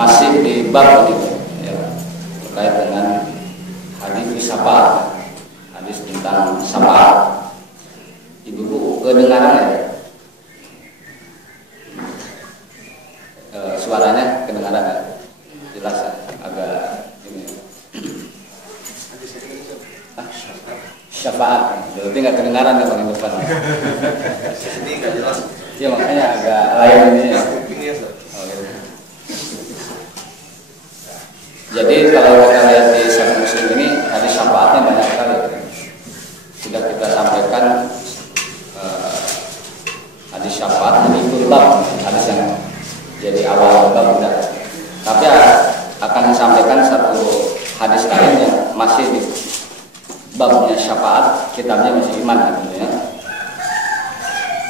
Masih di bab ini ya, terkait dengan hadis syafaat, hadis tentang syafaat. Ibu kedengaran ya? Suaranya kedengaran ya? Jelas ya? Agak ini. Syafaat, berarti nggak kedengaran ya paling depan. Ini nggak jelas. Ya makanya agak lain ini. Ya. Jadi kalau kita lihat di Sahih Muslim ini hadis syafaatnya banyak sekali. Sudah kita sampaikan hadis syafaat ini bab, hadis yang jadi awal bab udah. Tapi akan disampaikan satu hadis lain yang masih di babnya syafaat, kitabnya masih iman tentunya.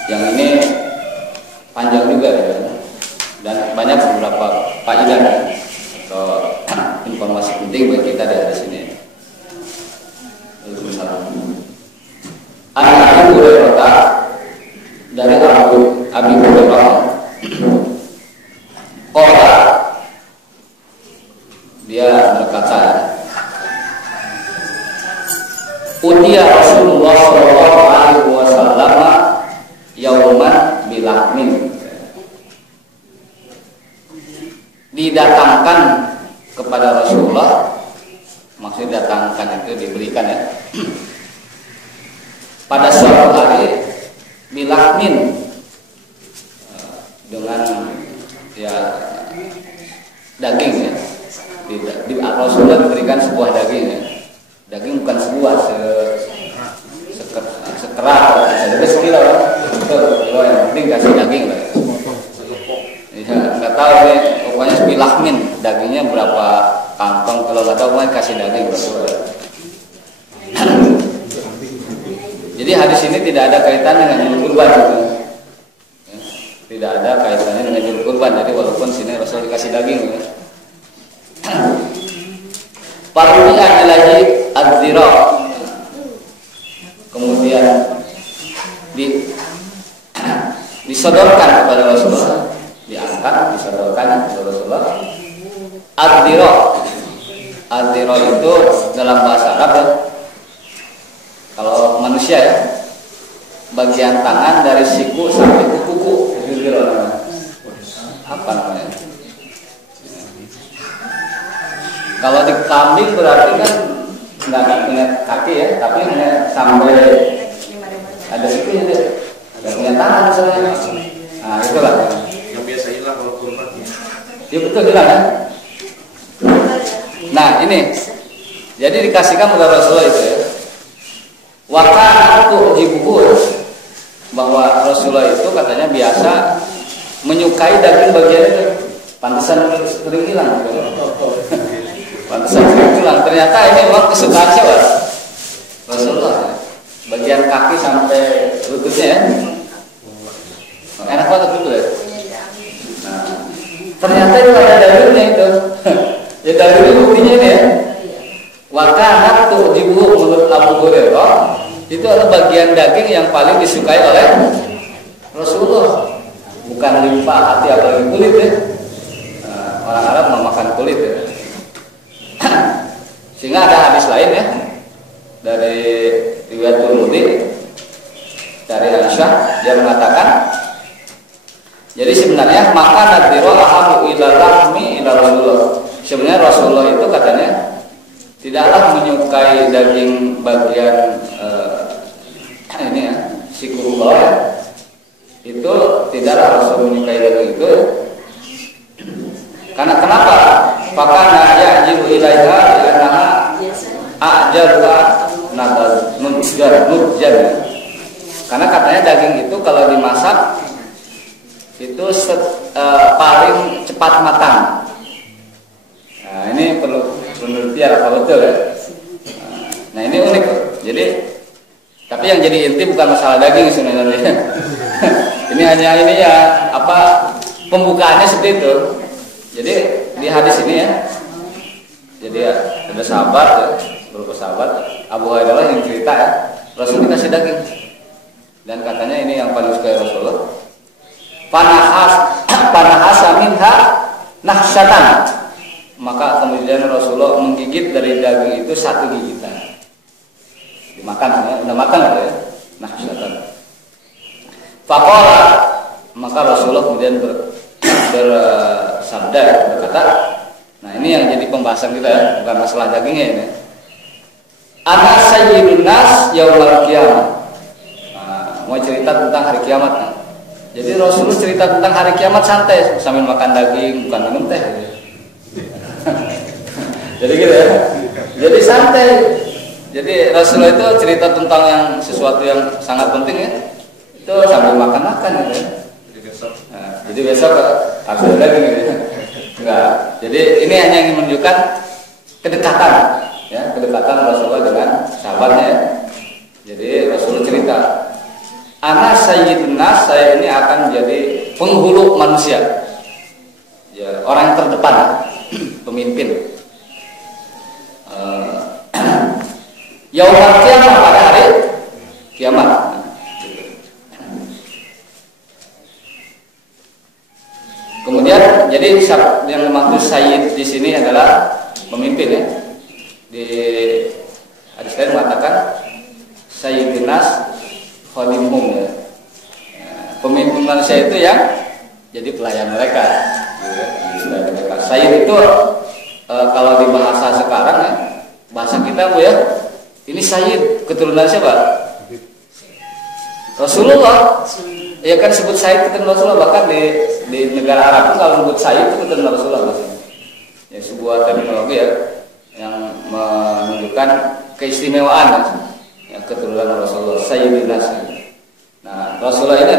Yang ini panjang juga ya, dan banyak beberapa faedah atau informasi penting buat kita dari sini. Abu Hurairah, dari Abi Hurairah, qala, dia berkata, Utiya Rasulullah sallallahu alaihi wasallam yauman bilahmin. Didatangkan kepada Rasulullah, maksudnya datangkan itu diberikan ya, pada suatu hari bilahmin, dengan ya daging ya. Rasulullah diberikan sebuah daging ya. Daging bukan sebuah sekerat, jadi sekilo kilo yang penting kasih daging lah. Ya, nggak tahu nih, pokoknya bilahmin, dagingnya berapa kantong, kalau nggak tahu kan kasih daging Rasulullah. Jadi hadis ini tidak ada kaitannya dengan nyuruh kurban gitu. Ya, tidak ada kaitannya dengan nyuruh kurban. Jadi walaupun sini Rasul dikasih daging ya. Parwi'an ilahi az-zira. Kemudian disodorkan kepada Rasulullah, diangkat, disodorkan kepada Rasulullah. Az-zira. Az-zira itu dalam bahasa Arab ya. Kalau manusia ya, bagian tangan dari siku sampai ke kuku, itu apa namanya? Kalau di kambing berarti kan nggak punya kaki ya, tapi hanya sampai ada sikunya deh, ada punya tangan misalnya. Nah itulah. Yang biasa hilang kalau kurban. Ya betul hilang kan? Nah ini, jadi dikasihkan oleh Rasulullah itu ya. Wakana tu'jibuhu, bahwa Rasulullah itu katanya biasa menyukai daging bagian itu. Pantesan sering hilang. Pantesan sering hilang. Ternyata ini memang kesukaan siapa? Rasulullah. Bagian kaki sampai lututnya ya. Enak banget betul ya. Nah, ternyata itu ada dalilnya itu. Ya dalilnya buktinya ini ya. Wakana tu'jibuhu, menurut Abu Hurairah, itu adalah bagian daging yang paling disukai oleh Rasulullah. Bukan limpa hati apalagi kulit ya. Orang Arab memakan kulit ya. Sehingga ada hadis lain ya, dari riwayat Tirmidzi dari Aisyah, dia mengatakan, jadi sebenarnya makan nadiro ahabu ila rahmi ila Rasulullah. Sebenarnya Rasulullah itu katanya tidaklah menyukai daging bagian ini ya, siku bawah ya. Itu tidaklah Rasul menyukai daging itu fakana ya'jilu ilaiha li'annaha a'jaluha nudjan. Karena katanya daging itu kalau dimasak itu paling cepat matang. Nah, ini perlu penelitian apa betul ya. Nah, ini unik. Jadi tapi yang jadi inti bukan masalah daging sebenarnya. Ini hanya ini ya apa pembukaannya seperti itu. Jadi di hadis ini ya. Jadi ada sahabat ya, beberapa sahabat Abu Hurairah yang cerita ya, Rasul dikasih daging. Dan katanya ini yang paling suka Rasulullah. Panahasa minha nahsyatan. Maka kemudian Rasulullah menggigit dari daging itu satu gigitan. Dimakan ya, udah makan ya. Nahsyatan. Faqala, maka Rasulullah kemudian bersabda berkata, nah ini yang jadi pembahasan kita ya, bukan masalah dagingnya ini. Ana sayyidun nas yaumil qiyamah. Nah, mau cerita tentang hari kiamat kan. Jadi Rasulullah cerita tentang hari kiamat santai sambil makan daging, bukan minum teh. Jadi gitu ya. Jadi santai. Jadi Rasulullah itu cerita tentang yang sesuatu yang sangat penting ya. Itu sambil makan-makan gitu ya. Jadi besok harus ada lagi gitu. Enggak. Jadi ini hanya ingin menunjukkan kedekatan ya, kedekatan Rasulullah dengan sahabatnya ya. Jadi Rasulullah cerita, ana sayyidun nas, saya ini akan menjadi penghulu manusia. Ya, orang yang terdepan, pemimpin. Yaumul qiyamah, pada hari kiamat. Kemudian jadi yang dimaksud sayyid di sini adalah pemimpin ya. Di hadis lain mengatakan sayyidun nas khadimhum ya. Pemimpin manusia itu yang jadi pelayan mereka. Sayyid itu kalau di bahasa sekarang ya, bahasa kita Bu ya, ini sayyid keturunan siapa? Rasulullah. Ya kan sebut sayyid keturunan Rasulullah, bahkan di negara Arab itu kalau sebut sayyid itu keturunan Rasulullah. Ya sebuah terminologi ya yang menunjukkan keistimewaan ya, keturunan Rasulullah, sayyidun nas. Nah, Rasulullah ini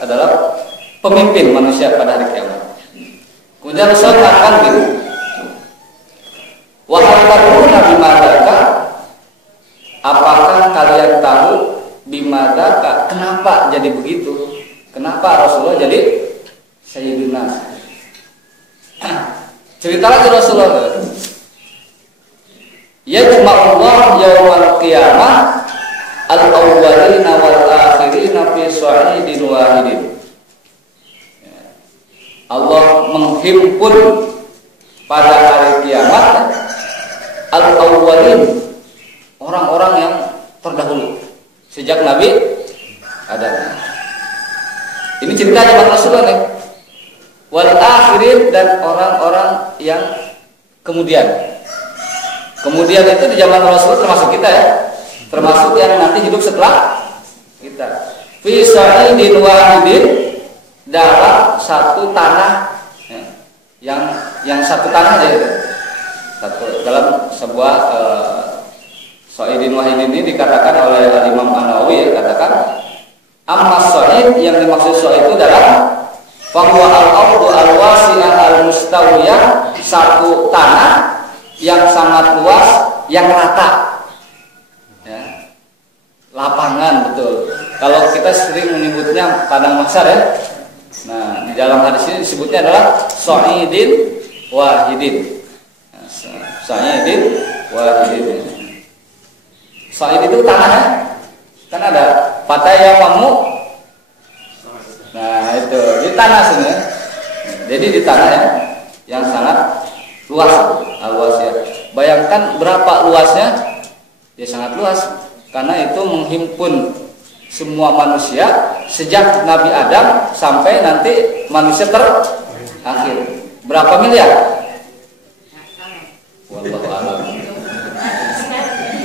adalah pemimpin manusia pada hari kiamat. Kemudian Rasulullah akan gitu. Wa taquluna bimadaka, apakah kalian tahu bimadaka kenapa jadi begitu? Kenapa Rasulullah jadi sayyidun nas? Cerita lagi Rasulullah. Yajma'ullah yaumal qiyamah al-awwalina wal akhirina fi sa'idin wahidin. Allah menghimpun pada hari kiamat al-awwalin, orang-orang yang terdahulu sejak Nabi Adam. Ini cerita zaman Rasulullah nih. Wal akhirin, dan orang-orang yang kemudian. Kemudian itu di zaman Rasulullah termasuk kita ya. Termasuk yang nanti hidup setelah kita. Fi sa'idin wahidin, dalam satu tanah ya, yang satu tanah aja itu. Dalam sebuah sa'idin wahidin ini dikatakan oleh Imam An-Nawawi ya, katakan amma sa'id, yang dimaksud sa'id itu adalah bahwa al-ardu al-wasi'ah al-mustawiyah, satu tanah yang sangat luas, yang rata ya. Lapangan, betul. Kalau kita sering menyebutnya padang mahsyar ya. Nah, di dalam hadis ini disebutnya adalah sa'idin wahidin. Sa'idin wahidin. Sa'id itu tanah ya. Kan ada fataya kamu. Nah itu di tanah sini, jadi di tanah ya, yang sangat luas, luas ya. Bayangkan berapa luasnya? Ya sangat luas, karena itu menghimpun semua manusia sejak Nabi Adam sampai nanti manusia terakhir. Berapa miliar? Wallahu a'lam.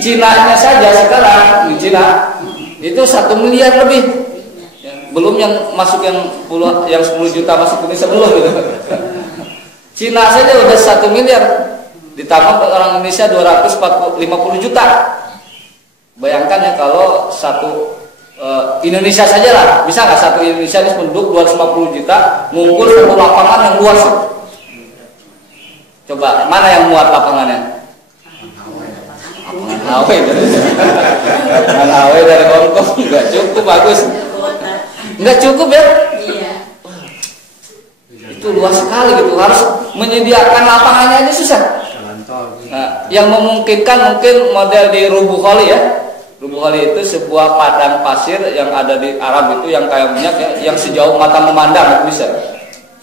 Cina-nya saja sekarang di Cina itu 1 miliar lebih. Belum yang masuk yang 10 juta masuk Indonesia belum gitu. Cina saja udah 1 miliar, ditambah orang Indonesia 250 juta. Bayangkan ya kalau Indonesia saja lah, bisa nggak satu Indonesia ini penduduk 250 juta ngumpul satu lapangan yang luas? Coba mana yang muat lapangannya? Lapangan Hawaii dari Hongkong nggak cukup, bagus, nggak cukup ya? Itu luas sekali gitu, harus menyediakan lapangannya aja susah. Nah, yang memungkinkan mungkin model di Rubu Khali ya. Rubu Khali itu sebuah padang pasir yang ada di Arab itu yang kayak minyak ya, yang sejauh mata memandang itu bisa.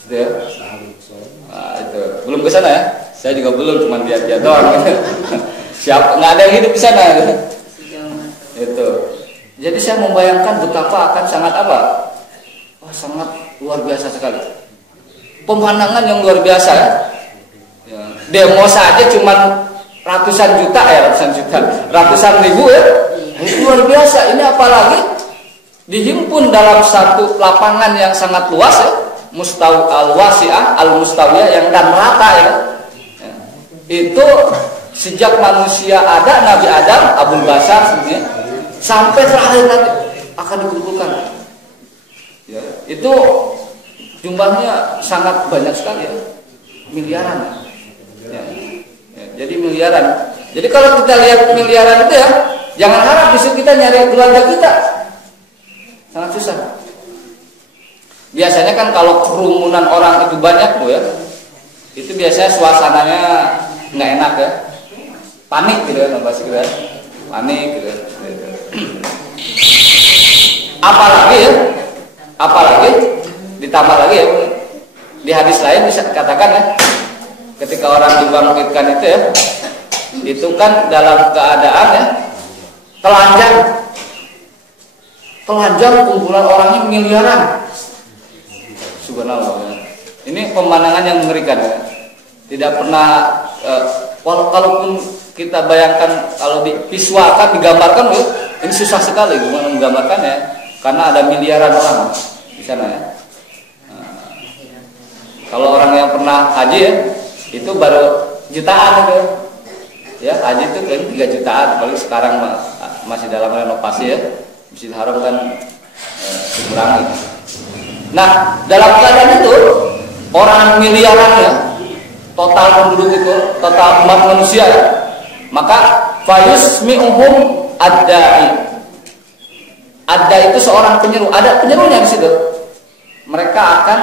Gitu ya. Nah, itu belum ke sana ya. Saya juga belum, cuma lihat doang. Gitu. Siapa nggak ada yang hidup di sana gitu. Itu. Jadi saya membayangkan betapa akan sangat apa? Oh, sangat luar biasa sekali. Pemandangan yang luar biasa ya. Demo saja cuma ratusan juta, ratusan ribu ya. Itu luar biasa. Ini apalagi dihimpun dalam satu lapangan yang sangat luas ya, al-wasi'ah, al-mustawiyah, yang dan rata ya. Itu sejak manusia ada, Nabi Adam, Abul Basar sebenarnya, sampai terakhir nanti akan dikumpulkan. Ya, itu jumlahnya sangat banyak sekali ya, miliaran. Ya, jadi miliaran. Jadi kalau kita lihat miliaran itu ya, jangan harap bisa kita nyari keluarga kita, sangat susah. Biasanya kan kalau kerumunan orang itu banyak tuh ya, itu biasanya suasananya nggak enak ya, panik gitu ya, pasti gitu ya, panik gitu. Apalagi ditambah lagi ya, di hadis lain bisa dikatakan ya, ketika orang dibangkitkan itu ya, itu kan dalam keadaan ya telanjang kumpulan orangnya miliaran. Subhanallah ya. Ini pemandangan yang mengerikan ya. Tidak pernah walaupun kita bayangkan kalau divisualkan, digambarkan ya, ini susah sekali gimana menggambarkannya, karena ada miliaran orang di sana ya. Kalau orang yang pernah haji ya, itu baru jutaan itu ya, haji itu kan 3 jutaan, apalagi sekarang masih dalam renovasi ya, Masjid Haram kan dikurangi. Nah, dalam keadaan itu orang miliaran ya, total penduduk itu, total umat manusia ya, maka fayusmi'uhum ad-da'i. Ada itu seorang penyeru, ada penyerunya di situ. Mereka akan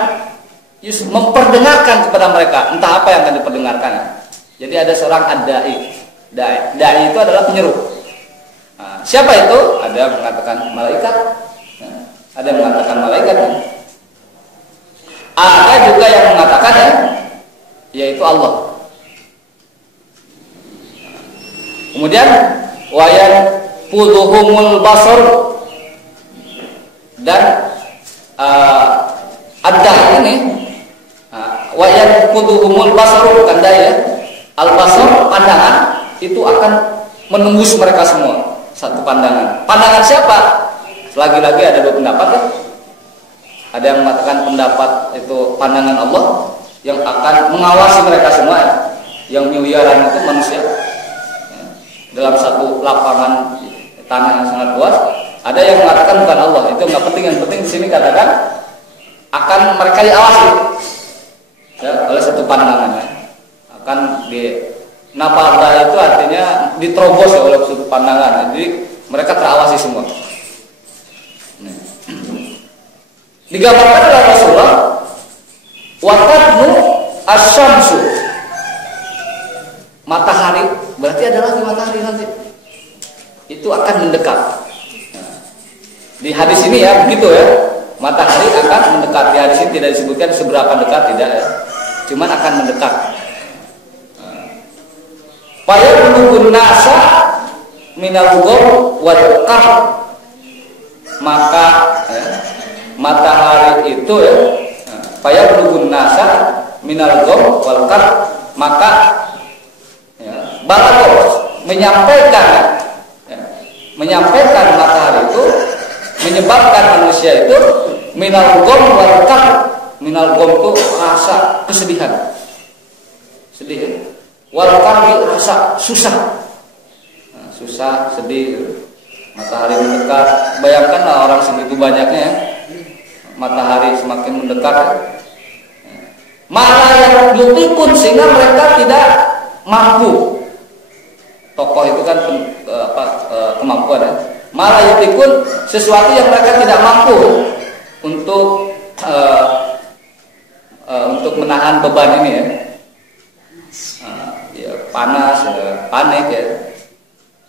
memperdengarkan kepada mereka, entah apa yang akan diperdengarkan. Jadi ada seorang ad-da'i. Da'i itu adalah penyeru. Nah, siapa itu? Ada yang mengatakan malaikat. Nah, ada yang mengatakan malaikat. Ada juga yang mengatakan ya, yaitu Allah. Kemudian wayan puduhumul basar, dan ad-da' ini wayan puduhumul basar, tanda ya, al-basar, pandangan itu akan menembus mereka semua. Satu pandangan. Pandangan siapa? Lagi-lagi ada 2 pendapat ya. Ada yang mengatakan pendapat itu pandangan Allah yang akan mengawasi mereka semua ya. Yang miliaran itu manusia ya. Dalam satu lapangan tanah yang sangat luas. Ada yang mengatakan bukan Allah, itu nggak penting. Yang penting di sini katakan akan mereka diawasi ya, oleh satu pandangan ya. Akan di naparda itu artinya diterobos ya, oleh satu pandangan. Jadi mereka terawasi semua. Digambarkan oleh Rasulullah, watadnu asyamsu, matahari, berarti adalah matahari nanti itu akan mendekat. Di hadis ini ya begitu ya, matahari akan mendekat. Di hadis ini tidak disebutkan seberapa dekat, tidak ya, cuman akan mendekat. Fayablughun nasa minal ghurab wal qamar, maka matahari itu ya, fayablughun nasa minal ghurab wal qamar, maka ya, balagh menyampaikan matahari itu menyebabkan manusia itu minal ghurab wal qamar. Minal ghurab itu rasa kesedihan sedih ya. Wal karbi, rasa susah. Nah, susah, sedih. Matahari mendekat. Bayangkanlah orang segitu banyaknya ya. Matahari semakin mendekat ya. Malah yang yutikun, sehingga mereka tidak mampu. Tokoh itu kan kemampuan ya. Malah yutikun, sesuatu yang mereka tidak mampu untuk menahan beban ini ya. Ya panas, ya, panik ya.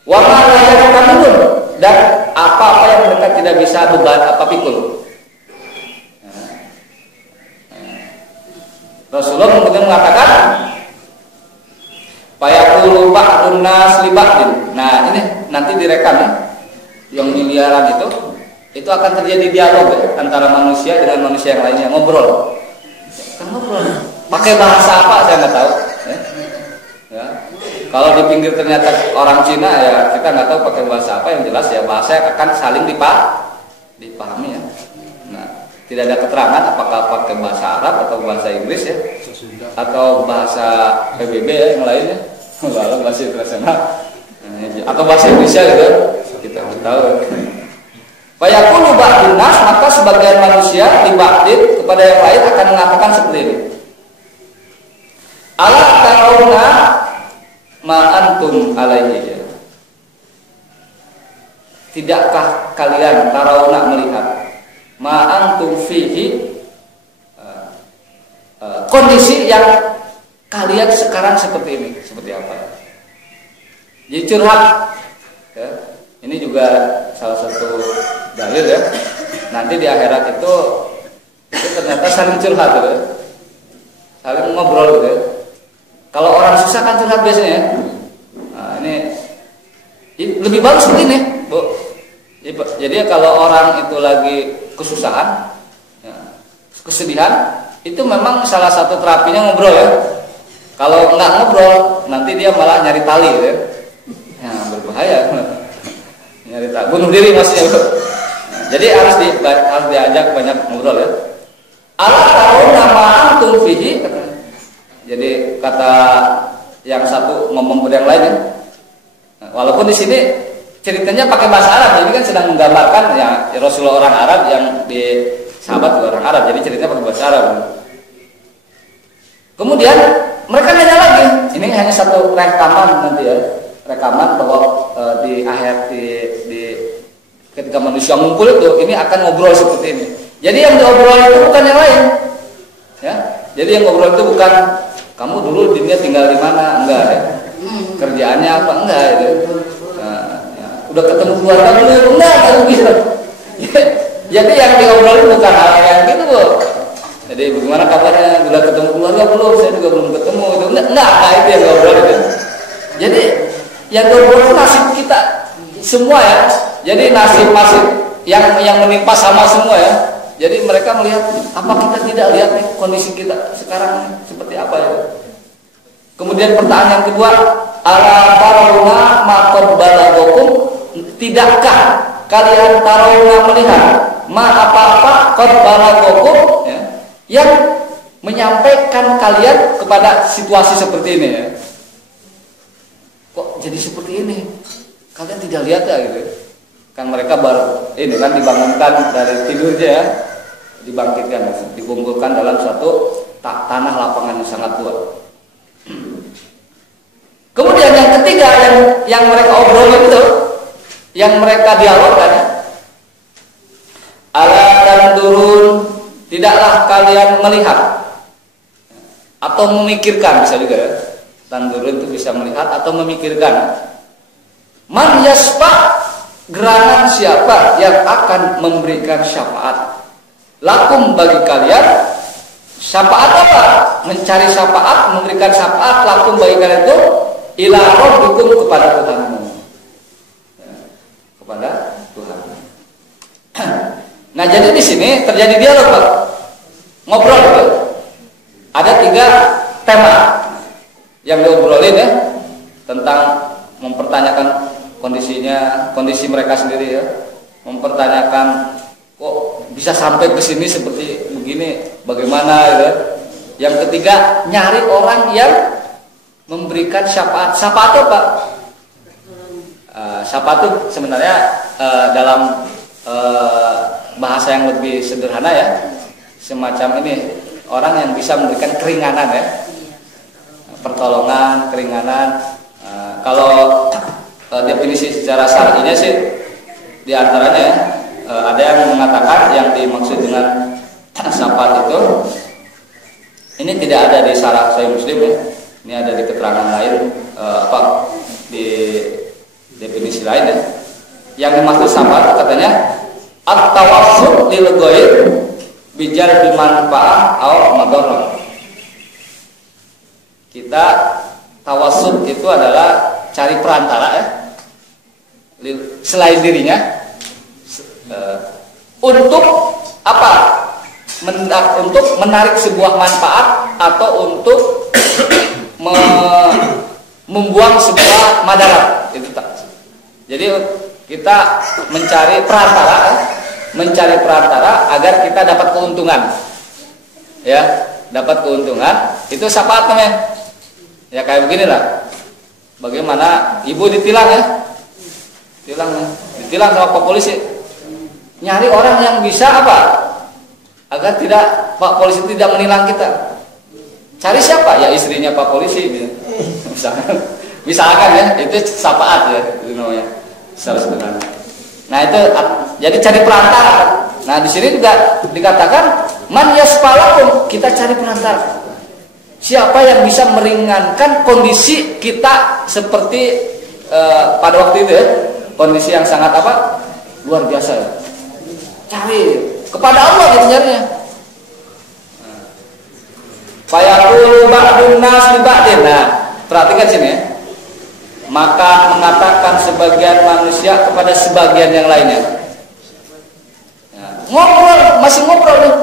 Wa ma la yaqulun, dan apa-apa yang mereka tidak bisa beban pikul. Rasulullah kemudian mengatakan, fayaqulu ba'dun nas li ba'din. Nah, ini nanti direkam ya. Yang miliaran itu akan terjadi dialog ya, antara manusia dengan manusia yang lainnya, ngobrol. Kan ngobrol. Pakai bahasa apa saya nggak tahu. Ya. Kalau di pinggir ternyata orang Cina ya kita nggak tahu pakai bahasa apa, yang jelas ya bahasa akan saling dipahami ya. Nah, tidak ada keterangan apakah pakai bahasa Arab atau bahasa Inggris ya, atau bahasa PBB ya yang lainnya, lalu bahasa internasional atau bahasa Indonesia gitu. Kita nggak tahu. Fayaqulu ba'dun nas, maka sebagian manusia di ba'din kepada yang lain akan mengatakan seperti ini. Ala tarawna ma antum alaihi. Tidakkah kalian tarawna melihat ma antum fihi, kondisi yang kalian sekarang seperti ini, seperti apa? Jadi curhat ya. Ini juga salah satu dalil ya. Nanti di akhirat itu ternyata saling curhat gitu ya. Saling ngobrol gitu ya. Kalau orang susah kan curhat biasanya. Nah, ini lebih bagus begini, Bu. Jadi kalau orang itu lagi kesusahan, ya, kesedihan, itu memang salah satu terapinya ngobrol ya. Kalau nggak ngobrol, nanti dia malah nyari tali gitu ya. Ya, berbahaya. Nyari tali, bunuh diri maksudnya. Nah, jadi harus diajak banyak ngobrol ya. Allah tahu nama antum fihi. Jadi kata yang satu ngomong ke yang lain ya. Nah, walaupun di sini ceritanya pakai bahasa Arab, jadi kan sedang menggambarkan ya Rasulullah orang Arab, yang di sahabat juga orang Arab, jadi ceritanya pakai bahasa Arab. Kemudian mereka nanya lagi, ini hanya satu rekaman nanti ya, rekaman bahwa di akhir di ketika manusia ngumpul itu, ini akan ngobrol seperti ini. Jadi yang diobrol itu bukan yang lain, ya. Jadi yang ngobrol itu bukan kamu dulu dunia tinggal di mana, enggak ya. Kerjaannya apa, enggak itu. Nah, ya. Udah ketemu keluarga belum, enggak gitu. Jadi yang diobrolin bukan hal yang gitu, Bu. Jadi bagaimana kabarnya, udah ketemu keluarga belum? Saya juga belum ketemu itu. Enggak itu yang diobrolin ya. Jadi yang diobrolin nasib kita semua ya. Jadi nasib yang menimpa sama semua ya. Jadi mereka melihat, apa kita tidak lihat nih kondisi kita sekarang seperti apa ya. Kemudian pertanyaan yang kedua, ala tarawna ma qad balaghakum, tidakkah kalian tarawna melihat ma apa-apa qad balaghakum ya, yang menyampaikan kalian kepada situasi seperti ini ya. Kok jadi seperti ini? Kalian tidak lihat ya gitu. Kan mereka baru ini kan dibangunkan dari tidurnya ya, dibangkitkan, dikumpulkan dalam suatu tanah lapangan yang sangat luas. Kemudian yang ketiga yang mereka obrolin itu, yang mereka dialogkan, ala tandurun, tidaklah kalian melihat atau memikirkan, bisa juga ya. Tandurun itu bisa melihat atau memikirkan. Man yasfa, gerangan siapa yang akan memberikan syafaat lakum bagi kalian. Syafaat apa? Mencari syafaat, memberikan syafaat lakum bagi kalian itu ila rabbikum, kepada Tuhanmu ya, kepada Tuhan. Nah, jadi di sini terjadi dialog, Pak. Ngobrol gitu. Ada 3 tema yang diobrolin ya, tentang mempertanyakan kondisi mereka sendiri ya, mempertanyakan kok bisa sampai ke sini seperti begini, bagaimana gitu. Yang ketiga, nyari orang yang memberikan syafaat. Syafaat itu apa? Syafaat itu sebenarnya dalam bahasa yang lebih sederhana ya, semacam ini, orang yang bisa memberikan keringanan ya, pertolongan, keringanan. Kalau definisi secara syar'inya sih diantaranya ya, ada yang mengatakan yang dimaksud dengan syafaat itu, ini tidak ada di syarah Sahih Muslim ya, ini ada di keterangan lain, di definisi lain ya. Yang dimaksud syafaat katanya at-tawassul lil ghair bijar bimanfaah atau madharah. Kita tawassul itu adalah cari perantara ya, selain dirinya, untuk apa? Untuk menarik sebuah manfaat atau untuk membuang sebuah madarat. Itu tak. Jadi kita mencari perantara agar kita dapat keuntungan, ya, dapat keuntungan. Itu syafaat namanya. Ya kayak beginilah. Bagaimana ibu ditilang ya, ditilang sama Pak Polisi, nyari orang yang bisa apa? Agar tidak Pak Polisi tidak menilang kita. Cari siapa? Ya istrinya Pak Polisi, misalkan ya, itu syafaat ya, itu namanya secara sederhana. Nah itu jadi cari perantara. Nah di sini juga dikatakan man yasfalakum, kita cari perantara. Siapa yang bisa meringankan kondisi kita seperti pada waktu itu ya, kondisi yang sangat apa? Luar biasa ya. Cari kepada Allah gitu nyarinya. Fayaqulu ba'dun nas li ba'din. Nah, perhatikan sini ya. Maka mengatakan sebagian manusia kepada sebagian yang lainnya. Nah, ngobrol, masih ngobrol nih.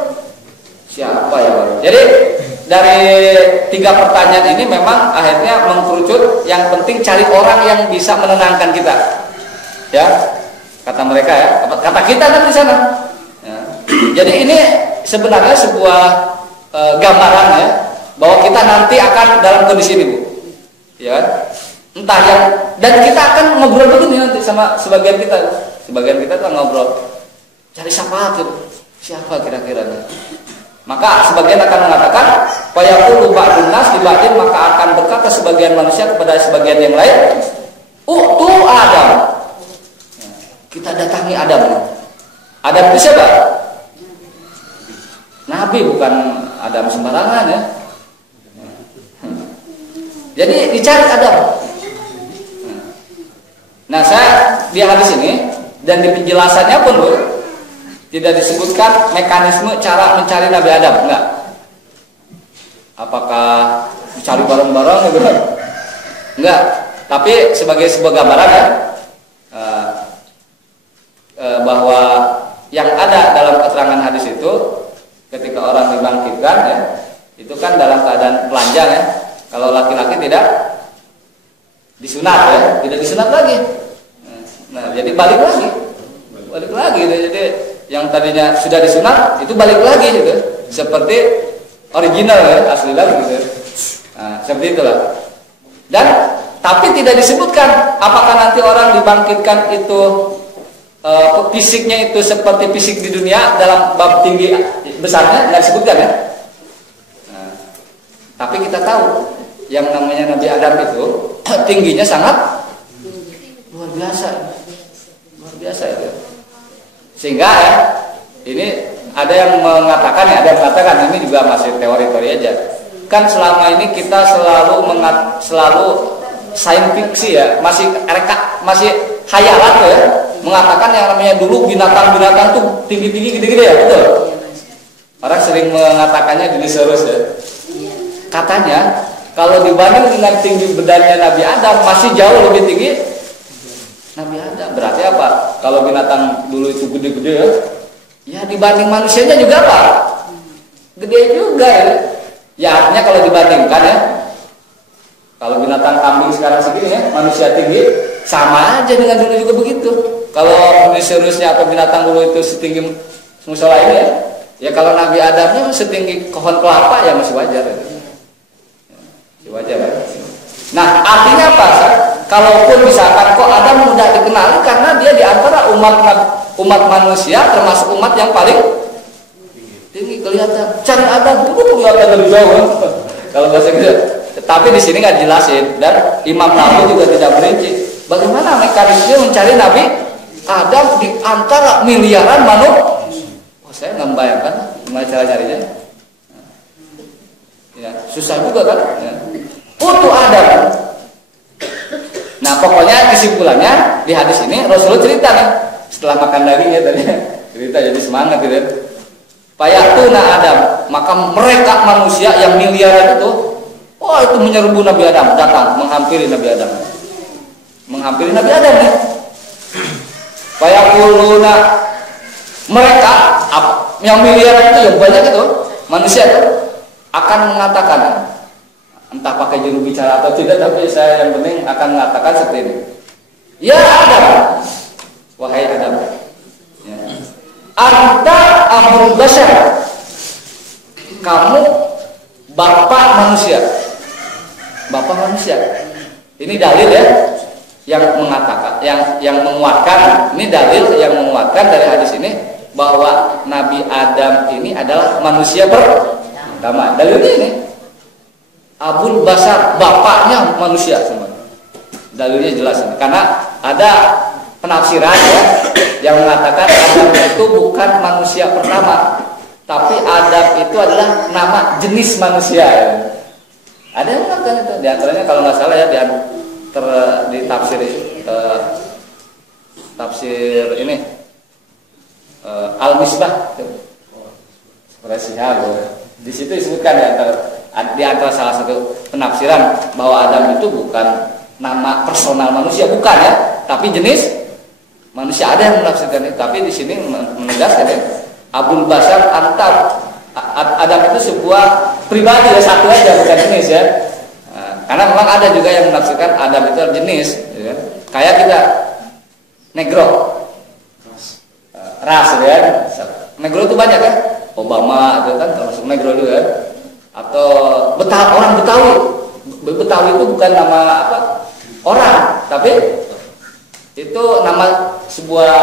Siapa ya, Bang? Jadi dari 3 pertanyaan ini memang akhirnya mengkerucut, yang penting cari orang yang bisa menenangkan kita. Ya, kata mereka ya, kata kita kan di sana. Ya. Jadi ini sebenarnya sebuah gambaran ya, bahwa kita nanti akan dalam kondisi ini, Bu. Ya. Entah yang, dan kita akan ngobrol begini nanti sama sebagian kita tuh ngobrol, cari syafaat gitu. Siapa kira-kira? Maka sebagian akan mengatakan fayaqulu ba'dun nas li ba'din, maka akan berkata sebagian manusia kepada sebagian yang lain, Adam. Kita datangi Adam. Adam itu siapa? Nabi, bukan Adam sembarangan ya. Jadi dicari Adam. Nah, saya di hadis ini dan di penjelasannya pun, Bu, tidak disebutkan mekanisme cara mencari Nabi Adam, enggak. Apakah dicari bareng-bareng gitu? Enggak. Tapi sebagai sebuah gambaran ya, bahwa yang ada dalam keterangan hadis itu, ketika orang dibangkitkan ya, itu kan dalam keadaan telanjang ya. Kalau laki-laki tidak disunat ya, tidak disunat lagi. Nah, jadi balik lagi gitu. Jadi yang tadinya sudah disunat itu balik lagi gitu, seperti original ya, asli lagi gitu. Nah, seperti itulah. Dan tapi tidak disebutkan apakah nanti orang dibangkitkan itu fisiknya itu seperti fisik di dunia dalam bab tinggi besarnya, nggak disebutkan ya. Nah, tapi kita tahu yang namanya Nabi Adam itu tingginya sangat luar biasa itu. Sehingga ya, ini ada yang mengatakan ya, ada yang mengatakan ini juga masih teori-teori aja. Kan selama ini kita selalu sains fiksi ya, masih hayalan ya, mengatakan yang namanya dulu binatang-binatang tuh tinggi-tinggi gede-gede ya, betul. Orang sering mengatakannya dinosaurus ya. Katanya kalau dibanding dengan tinggi badannya Nabi Adam masih jauh lebih tinggi Nabi Adam. Berarti apa? Kalau binatang dulu itu gede-gede ya, ya dibanding manusianya juga apa? Gede juga ya. Ya artinya kalau dibandingkan ya, kalau binatang kambing sekarang segini ya, manusia tinggi, sama aja dengan dulu juga begitu. Kalau dinosaurusnya atau binatang dulu itu setinggi musola ini ya kalau Nabi Adamnya setinggi pohon kelapa ya masih wajar ya. Masih wajar ya. kalaupun misalkan kok Adam mudah dikenali karena dia di antara umat manusia termasuk umat yang paling tinggi kelihatan. Cari Adam itu kelihatan dari jauh. Kalau bahasa gitu. Tapi di sini nggak jelasin dan Imam Nawawi juga tidak merinci bagaimana mekanisme mencari Nabi Adam di antara miliaran manusia. Oh, saya nggak membayangkan gimana cara carinya. Ya, susah juga kan? Ya. Untuk Adam. Nah, pokoknya kesimpulannya di hadis ini Rasulullah cerita nih setelah makan daging ya tadi cerita jadi semangat gitu. Fayatuna Adam, maka mereka manusia yang miliaran itu, oh itu menyerbu Nabi Adam, datang menghampiri Nabi Adam. Menghampiri Nabi Adam ya. Fayaquluna, mereka yang miliaran itu yang banyak itu manusia itu akan mengatakan, entah pakai juru bicara atau tidak, tapi saya yang penting akan mengatakan seperti ini. Ya Adam, wahai Adam, ya. Anta Abul Bashar, kamu bapak manusia. Bapak manusia. Ini dalil ya yang mengatakan, yang menguatkan. Ini dalil yang menguatkan dari hadis ini bahwa Nabi Adam ini adalah manusia pertama. Dalilnya ini Abul Bashar, bapaknya manusia semua. Dalilnya jelas ini. Karena ada penafsiran ya yang mengatakan Adam itu bukan manusia pertama, tapi Adam itu adalah nama jenis manusia. Ada yang mengatakan itu. Di antaranya kalau nggak salah ya di tafsir tafsir ini Al-Misbah di situ disebutkan di antara salah satu penafsiran bahwa Adam itu bukan nama personal manusia, bukan ya, tapi jenis manusia. Ada yang menafsirkan itu, tapi di sini menegaskan ya, Abul Bashar antar Adam itu sebuah pribadi ya, satu aja bukan jenis ya. Nah, karena memang ada juga yang menafsirkan Adam itu jenis, ya. Kayak kita negro, ras ya. Negro itu banyak ya, Obama itu kan termasuk negro juga ya. Atau orang Betawi. Betawi itu bukan nama apa orang, tapi itu nama sebuah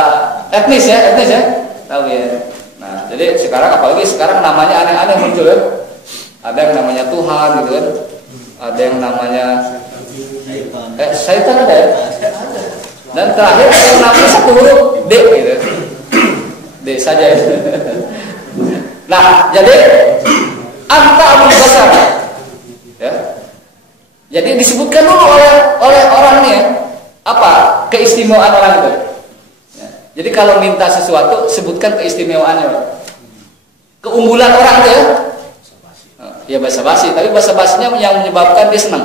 etnis ya, tahu ya. Nah, jadi apalagi sekarang namanya aneh-aneh muncul ya. Ada yang namanya Tuhan gitu kan, ada yang namanya Syaitan ada ya. Dan terakhir ada yang namanya satu huruf D gitu, D saja ya. Nah, jadi anta Abul Bashar ya. Jadi disebutkan dulu oleh orang ini ya, apa keistimewaan orang itu. Ya. Jadi kalau minta sesuatu sebutkan keistimewaannya, keunggulan orang itu ya. Ya basa-basi, tapi basa-basinya yang menyebabkan dia senang.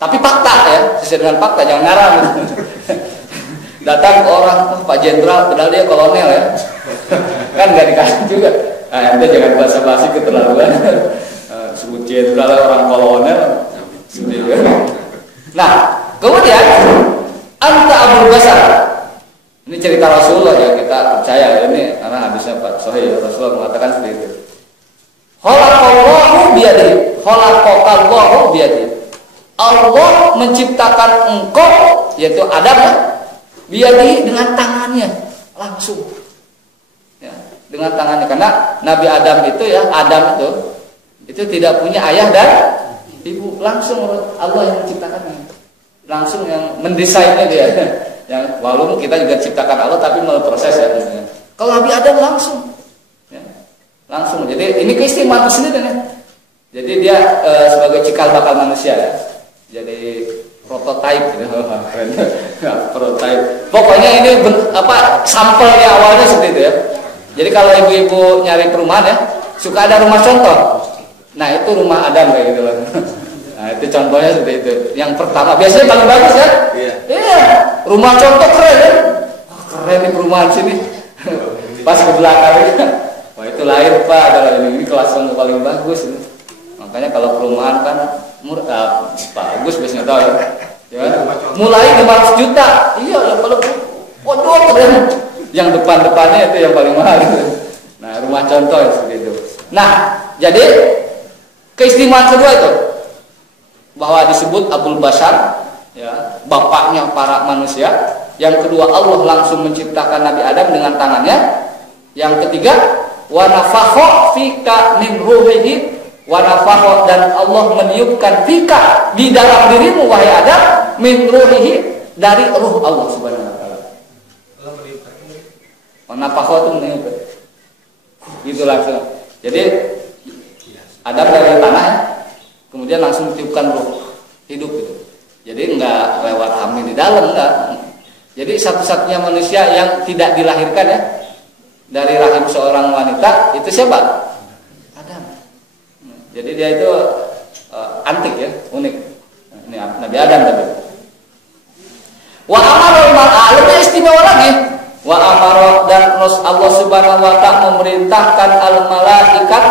Tapi fakta ya, sesuai dengan fakta, jangan ngarang. Datang ke orang, Pak Jenderal, padahal dia kolonel ya. Kan nggak dikasih juga. Nah, ente jangan basa-basi keterlaluan. Sebut jenderal orang kolonel. Nah, kemudian anta Abul Bashar. Ini cerita Rasulullah ya, kita percaya ini karena hadisnya Pak Sahih Rasulullah mengatakan seperti itu. Khalaqallahu biyadihi, khalaqallahu biyadihi. Allah menciptakan engkau, yaitu Adam ya, biyadihi dengan tangannya langsung. Ya, dengan tangannya, karena Nabi Adam itu ya, Adam itu tidak punya ayah dan ibu, langsung Allah yang menciptakannya, langsung yang mendesainnya dia. Yang walaupun kita juga ciptakan Allah tapi melalui proses ya. Kalau Nabi Adam langsung, ya, langsung. Jadi ini keistimewaan sendiri ya. Jadi dia sebagai cikal bakal manusia ya. Jadi prototipe gitu. Prototipe. Pokoknya ini sampelnya awalnya seperti itu ya. Jadi kalau ibu-ibu nyari perumahan ya, suka ada rumah contoh. Nah, itu rumah Adam kayak gitu loh. Nah, itu contohnya seperti itu. Yang pertama biasanya paling bagus kan? Iya. Rumah contoh keren ya. Oh, keren di perumahan sini. Pas ke belakang. Wah, itu lahir Pak, adalah ini kelas yang paling bagus ini. Makanya kalau perumahan kan bagus biasanya tahu ya. Mulai 500 juta. Iya, yang paling waduh keren. Yang depan-depannya itu yang paling mahal gitu. Nah, rumah contoh seperti itu. Nah, jadi keistimewaan kedua itu bahwa disebut Abul Bashar ya, bapaknya para manusia. Yang kedua, Allah langsung menciptakan Nabi Adam dengan tangannya. Yang ketiga, wa nafakha fika min ruhihi, wa nafakha, dan Allah meniupkan fika di dalam dirimu wahai Adam min ruhihi, dari ruh Allah Subhanahu wa taala. Allah meniupkan. Wa nafakha itu meniupkan. Gitu langsung. Jadi Adam dari tanah, kemudian langsung ditiupkan ruh hidup gitu. Jadi enggak lewat hamil di dalam, enggak. Jadi satu-satunya manusia yang tidak dilahirkan ya dari rahim seorang wanita itu siapa? Adam. Jadi dia itu antik ya, unik. Ini Nabi Adam tadi. Wa amara al lebih istimewa lagi. Wa amara, dan Allah Subhanahu wa taala memerintahkan al malaikat,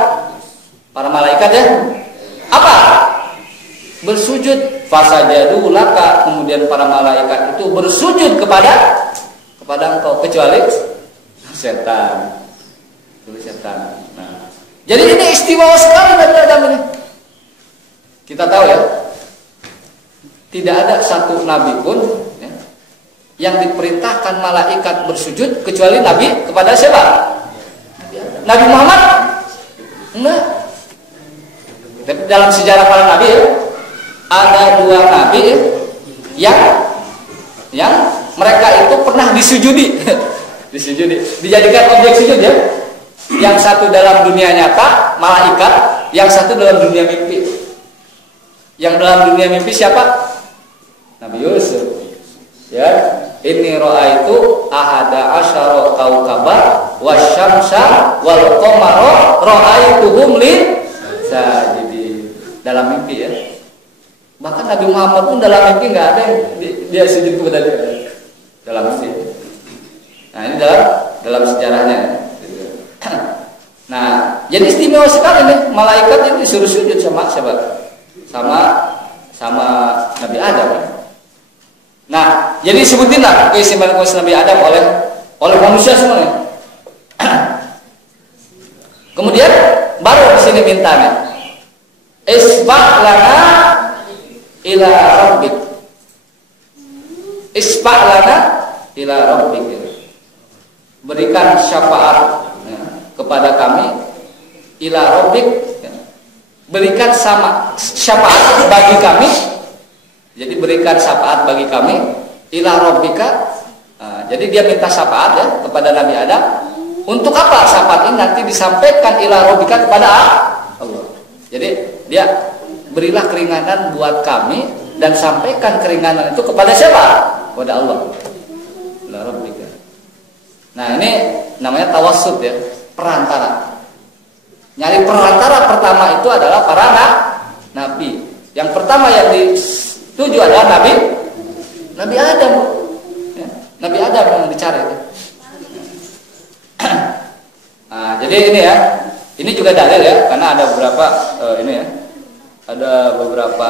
para malaikat ya. Apa? Bersujud. Fasajadu laka, kemudian para malaikat itu bersujud kepada engkau, kecuali setan. Nah, jadi ini istimewa sekali Nabi Adam ini. Kita tahu ya, tidak ada satu nabi pun ya, yang diperintahkan malaikat bersujud kecuali Nabi kepada siapa? Nabi Muhammad? Enggak. Tapi dalam sejarah para nabi ya, ada dua nabi yang mereka itu pernah disujudi, dijadikan objek sujud ya. Yang satu dalam dunia nyata, malaikat, yang satu dalam dunia mimpi. Yang dalam dunia mimpi siapa? Nabi Yusuf. Ya, inni ra'aitu ahada asyara kaukaba wasyamsa wal qamara ra'aituhum li sajidin. Dalam mimpi ya. Bahkan Nabi Muhammad pun dalam mimpi nggak ada yang dia sujud kepada dia dalam mimpi. Nah ini dalam sejarahnya. Nah jadi istimewa sekali nih, malaikat itu disuruh sujud sama siapa? Sama Nabi Adam. Nah jadi sebutinlah keistimewaan Nabi Adam oleh manusia semuanya. Kemudian baru di sini mintanya isbah lana ila rabbik, isfa' lana ila rabbik, berikan syafaat ya, kepada kami ila rabbik ya. Berikan syafaat bagi kami. Jadi berikan syafaat bagi kami ila rabbika. Nah, jadi dia minta syafaat ya kepada Nabi Adam. Untuk apa syafaat ini nanti disampaikan ila rabbika kepada Allah. Jadi dia berilah keringanan buat kami dan sampaikan keringanan itu kepada siapa? Kepada Allah. Nah ini namanya tawassut ya, perantara. Nyari perantara pertama itu adalah para nabi. Yang pertama yang dituju adalah Nabi Adam. Ya, Nabi Adam yang dicari. Nah jadi ini ya, ini juga dalil ya, karena ada beberapa ini ya. Ada beberapa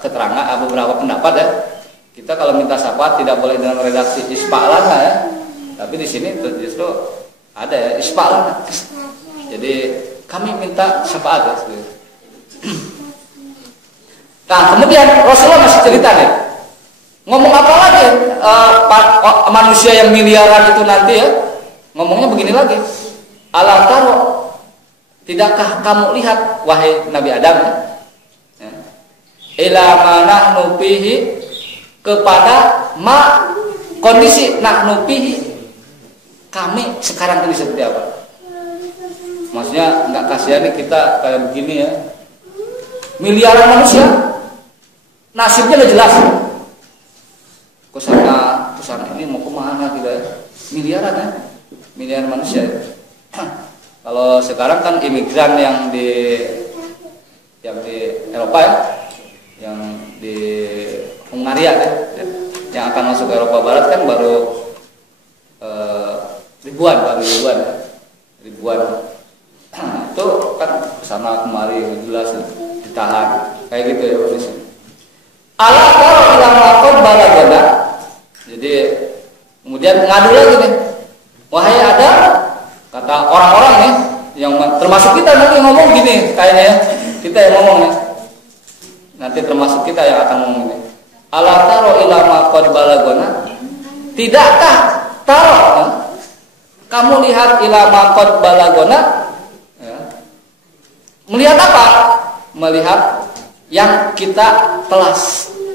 keterangan, beberapa pendapat ya. Kita kalau minta syafaat tidak boleh dengan redaksi isfa'lana ya. Tapi di sini justru ada ya isfa'lana. Jadi kami minta syafaat ya. Nah kemudian Rasulullah masih cerita nih. Ngomong apa lagi? Manusia yang miliaran itu nanti ya. Ngomongnya begini lagi. Alam taro, tidakkah kamu lihat wahai Nabi Adam ya, ila manahnu fihi, kepada kondisi nahnu fihi, kami sekarang ini seperti apa? Maksudnya nggak kasihan nih kita kayak begini ya, miliaran manusia, nasibnya udah jelas. Kesana ini mau kemana kita? Miliaran ya, miliaran manusia. Kalau sekarang kan imigran yang di Eropa ya, yang di Hungaria ya, yang akan masuk ke Eropa Barat kan baru ribuan. Itu kan kesana kemari jelas ditahan kayak gitu ya polisi. Allah kalau bilang lapor balagana. Jadi kemudian ngadu lagi nih, wahai Adam, kata orang-orang nih yang termasuk kita nanti ngomong gini kayaknya ya, kita yang ngomong ya, nanti termasuk kita yang akan ngomong ini. Ala taro ila ma qad balagona? Tidakkah taro? Kamu lihat ila ma qad balagona? Ya. Melihat apa? Melihat yang kita telah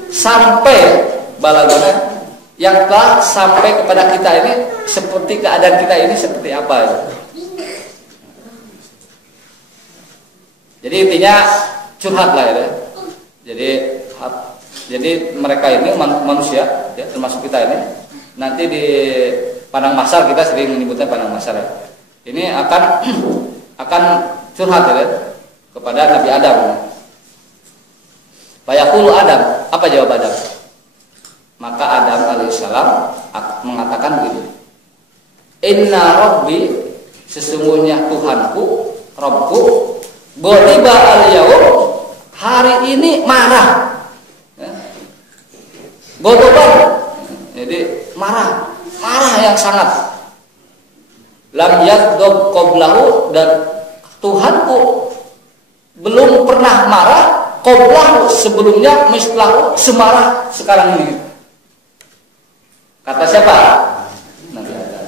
sampai balagona, yang telah sampai kepada kita ini, seperti keadaan kita ini seperti apa ya? Jadi intinya curhat lah ya. Jadi mereka ini manusia ya, termasuk kita ini, nanti di padang mahsyar, kita sering menyebutnya padang mahsyar ya. Ini akan curhat ya kepada Nabi Adam. Fayaqulu Adam, apa jawab Adam? Maka Adam alaihissalam mengatakan begini. Inna Rabbi, sesungguhnya Tuhanku, Rabbku, ghadiba al-yaum, hari ini marah. Godoban, jadi marah yang sangat. Lam yaghdab qablahu, dan Tuhanku belum pernah marah qablahu, sebelumnya, mislahu, semarah sekarang ini. Kata siapa? Nabi Adam.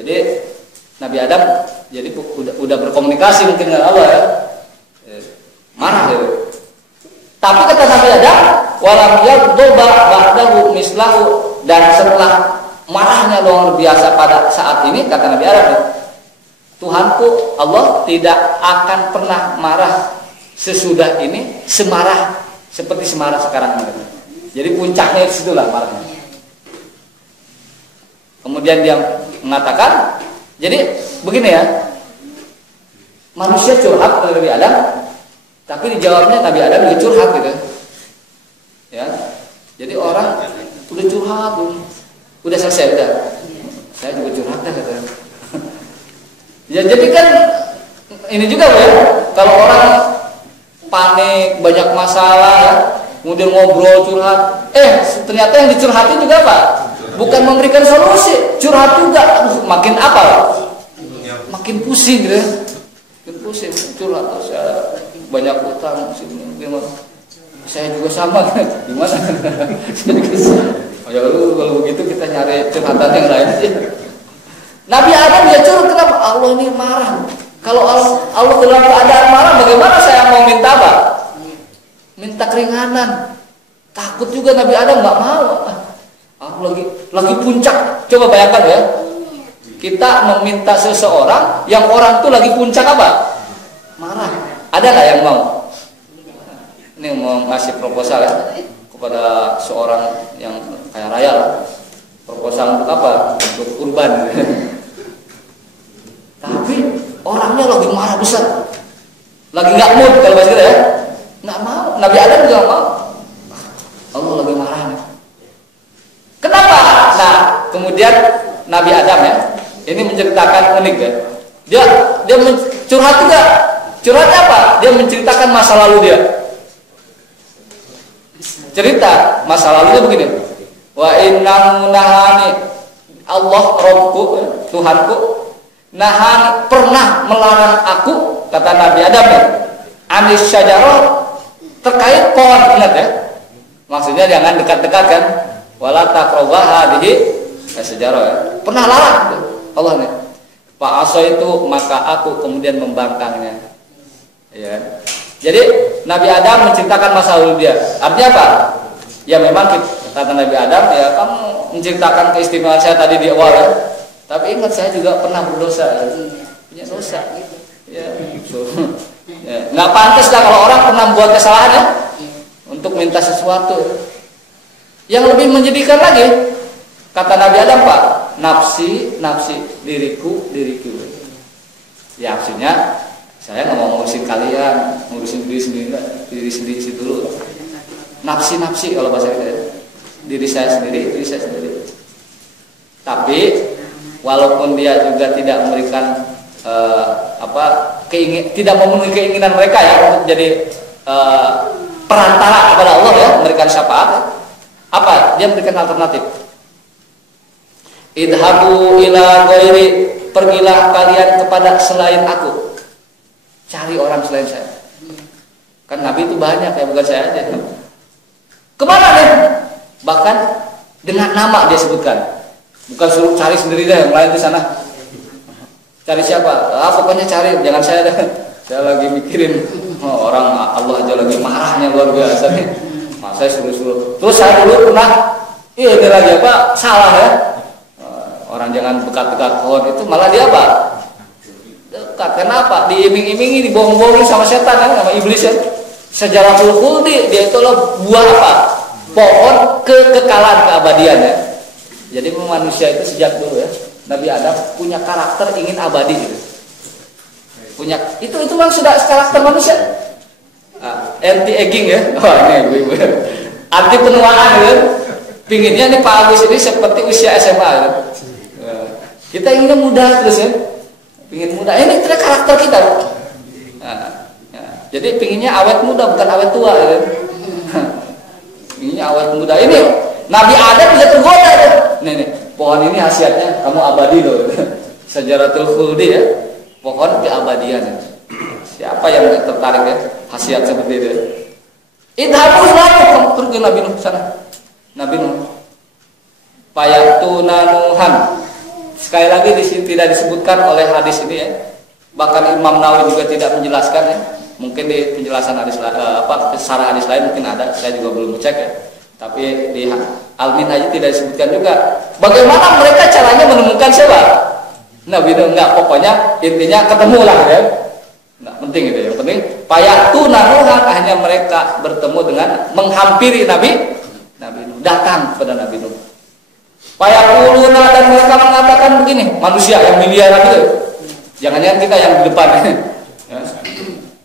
Jadi Nabi Adam jadi udah berkomunikasi mungkin dengan Allah ya. Marah ya. Tapi kata Nabi Adam, walam yaghdaba ba'dahu mislahu, dan setelah marahnya luar biasa pada saat ini, kata Nabi Adam, Tuhanku Allah tidak akan pernah marah sesudah ini semarah seperti semarah sekarang ini. Jadi puncaknya di situlah marahnya. Kemudian dia mengatakan, jadi begini ya, manusia curhat kepada Nabi Adam, tapi dijawabnya Nabi Adam juga curhat gitu. Ya. Jadi orang udah curhat, udah selesai udah. Saya juga curhat dah gitu. Ya jadi kan ini juga ya, kalau orang panik, banyak masalah ya, kemudian ngobrol curhat, ternyata yang dicurhatin juga apa? Bukan memberikan solusi, curhat juga. Makin apa? Makin pusing gitu. Makin pusing, curhat saya banyak utang, saya juga sama, gimana? Ya kalau begitu kita nyari curhatan yang lain aja. Nabi Adam dia curhat, kenapa? Allah ini marah. Kalau Allah dalam keadaan marah, bagaimana saya mau minta apa? Minta keringanan. Takut juga Nabi Adam nggak mau. Aku lagi puncak. Coba bayangkan ya, kita meminta seseorang yang orang tuh lagi puncak apa? Marah. Ada nggak yang mau? Ini mau ngasih proposal ya kepada seorang yang kaya raya lah. Proposal untuk apa? Untuk kurban. Tapi orangnya lagi marah besar, lagi nggak mood kalau bahasa kita ya, nggak mau. Nabi Adam juga nggak mau. Allah lagi marah nih. Kenapa? Nah, kemudian Nabi Adam ya, ini menceritakan unik ya. Dia curhat juga. Curhatnya apa? Dia menceritakan masa lalu dia. Cerita masa lalunya begini. Wa innahu nahani, Allah Rabbku, Tuhanku, nahan pernah melarang aku, kata Nabi Adam ya, anis syajarah, terkait pohon, ingat ya, maksudnya jangan dekat-dekat kan, wala taqrabah hadhihi syajarah ya. Pernah larang Allah nih. Pak Aso itu, maka aku kemudian membangkangnya. Ya. Jadi Nabi Adam menceritakan masa lalu dia. Artinya apa? Ya memang kata Nabi Adam, ya kamu menceritakan keistimewaan saya tadi di awal ya. Tapi ingat saya juga pernah berdosa, ya. Punya dosa. Ya, ya. Nggak pantas lah kalau orang pernah membuat kesalahan ya, untuk minta sesuatu. Yang lebih menjadikan lagi, kata Nabi Adam, Pak, nafsi, diriku. Ya artinya saya nggak mau ngurusin kalian, ngurusin diri sendiri dulu. Nafsi kalau bahasa kita ya. Diri saya sendiri. Tapi walaupun dia juga tidak memberikan tidak memenuhi keinginan mereka ya untuk jadi perantara kepada Allah ya, memberikan syafaat ya. Apa? Dia memberikan alternatif. Idhabu ila ghairi, pergilah kalian kepada selain aku. Cari orang selain saya. Kan Nabi itu banyak ya, bukan saya aja. Kemana nih? Bahkan dengan nama dia sebutkan. Bukan suruh cari sendiri deh, yang lain di sana. Cari siapa? Pokoknya cari, jangan saya deh. Saya lagi mikirin orang Allah aja lagi marahnya luar biasa nih. Saya suruh-suruh. Terus saya dulu pernah, ini lagi apa? Salah ya. Orang jangan dekat-dekat pohon itu malah dia apa? Dekat. Kenapa? Diiming-imingi, dibohong-bohongi sama setan kan, sama iblis ya. Syajaratul khuldi, dia itu loh buah apa? Pohon kekekalan, keabadian ya. Jadi manusia itu sejak dulu ya, Nabi Adam punya karakter ingin abadi gitu. Punya itu memang sudah karakter manusia. Anti aging ya. Wah, ini ibu-ibu. Anti penuaan gitu. Pinginnya nih Pak Agus ini seperti usia SMA gitu. Kita inginnya muda terus ya. Pingin muda. Ini tidak karakter kita. Jadi pinginnya awet muda bukan awet tua gitu. Pinginnya awet muda. Ini Nabi Adam bisa tergoda ya. Nih, pohon ini khasiatnya kamu abadi loh. Syajaratul khuldi ya. Pohon keabadian ya. Siapa yang tertarik ya khasiat seperti itu? Idhabus lalu pergi Nabi Nuh sana. Nabi Nuh. Payatuna Nuhan. Sekali lagi di sini tidak disebutkan oleh hadis ini ya. Bahkan Imam Nawawi juga tidak menjelaskan ya. Mungkin di penjelasan hadis sarah hadis lain mungkin ada. Saya juga belum cek ya. Tapi di Al-Minhaj tidak disebutkan juga. Bagaimana mereka caranya menemukan siapa? Nabi Nuh enggak, pokoknya intinya ketemu lah ya. Enggak penting itu ya. Yang penting payatuna Nuhan, hanya mereka bertemu dengan menghampiri Nabi Nuh, datang kepada Nabi Nuh. Payaquluna, dan mereka mengatakan begini, manusia yang miliaran itu. Jangan-jangan kita yang di depan ya.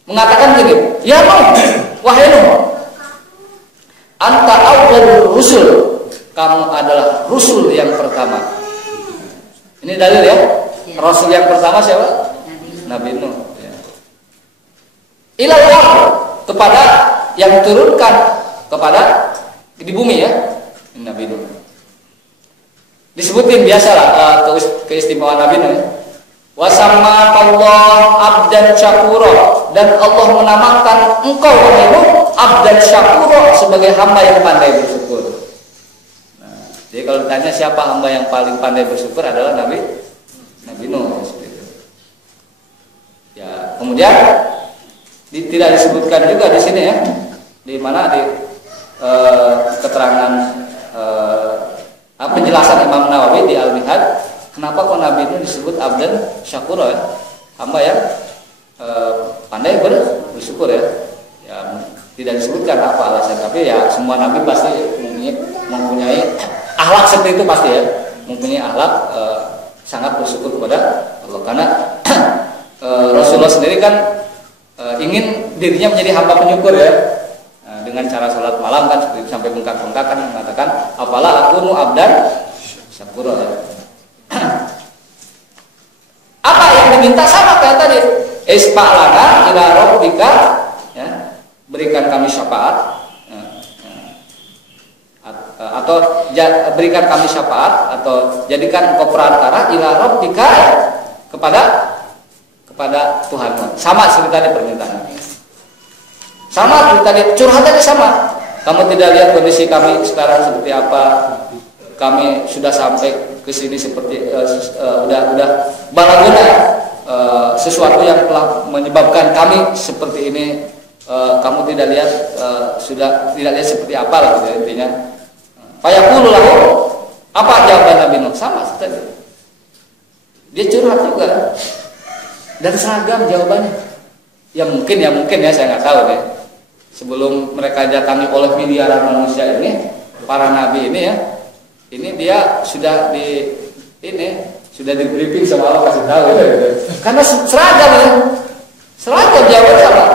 Mengatakan begini, ya Nuh, wahai Nuh, anta awwalur rusul, kamu adalah rusul yang pertama. Ini dalil ya. Rasul yang pertama siapa? Nabi Nuh ya. Ilal ardh, kepada yang diturunkan kepada di bumi ya. Nabi Nuh. Disebutin biasalah keistimewaan Nabi Nuh. Wa sammakallahu abdan syakura, dan Allah menamakan engkau wahai Nuh abdan syakura, sebagai hamba yang pandai bersyukur. Nah, jadi kalau ditanya siapa hamba yang paling pandai bersyukur adalah Nabi Nuh. Ya, kemudian tidak disebutkan juga di sini ya. Di mana di keterangan penjelasan Imam Nawawi di Al-Minhaj, kenapa kok Nabi itu disebut abdan syakura ya? Hamba yang pandai bersyukur ya. Ya, tidak disebutkan apa alasan, tapi ya semua nabi pasti mempunyai akhlak seperti itu pasti ya. Mempunyai akhlak sangat bersyukur kepada Allah, karena Rasulullah sendiri kan ingin dirinya menjadi hamba penyukur ya. Dengan cara sholat malam kan sampai bengkak-bengkak kan mengatakan apalah aku nu abdan syakura ya. Apa yang diminta sama kayak tadi, isfa'lana ila rabbika ya, berikan kami syafaat atau berikan kami syafaat, atau jadikan engkau perantara ila rabbika kepada Tuhanmu. Sama seperti tadi permintaan. Sama seperti tadi, curhatannya sama. Kamu tidak lihat kondisi kami sekarang seperti apa? Kami sudah sampai ke sini seperti udah balaguna sesuatu yang telah menyebabkan kami seperti ini. Kamu tidak lihat sudah tidak lihat seperti apa lah gitu, intinya. Fayaqulu lahu, apa jawaban Nabi Nuh? Sama seperti tadi. Dia curhat juga. Dan seragam jawabannya. Ya mungkin ya saya nggak tahu deh. Sebelum mereka datangi oleh miliaran manusia ini, para nabi ini ya, ini dia sudah di briefing sama Allah, kasih tahu ya. Karena seragam ya, seragam jawabannya sama.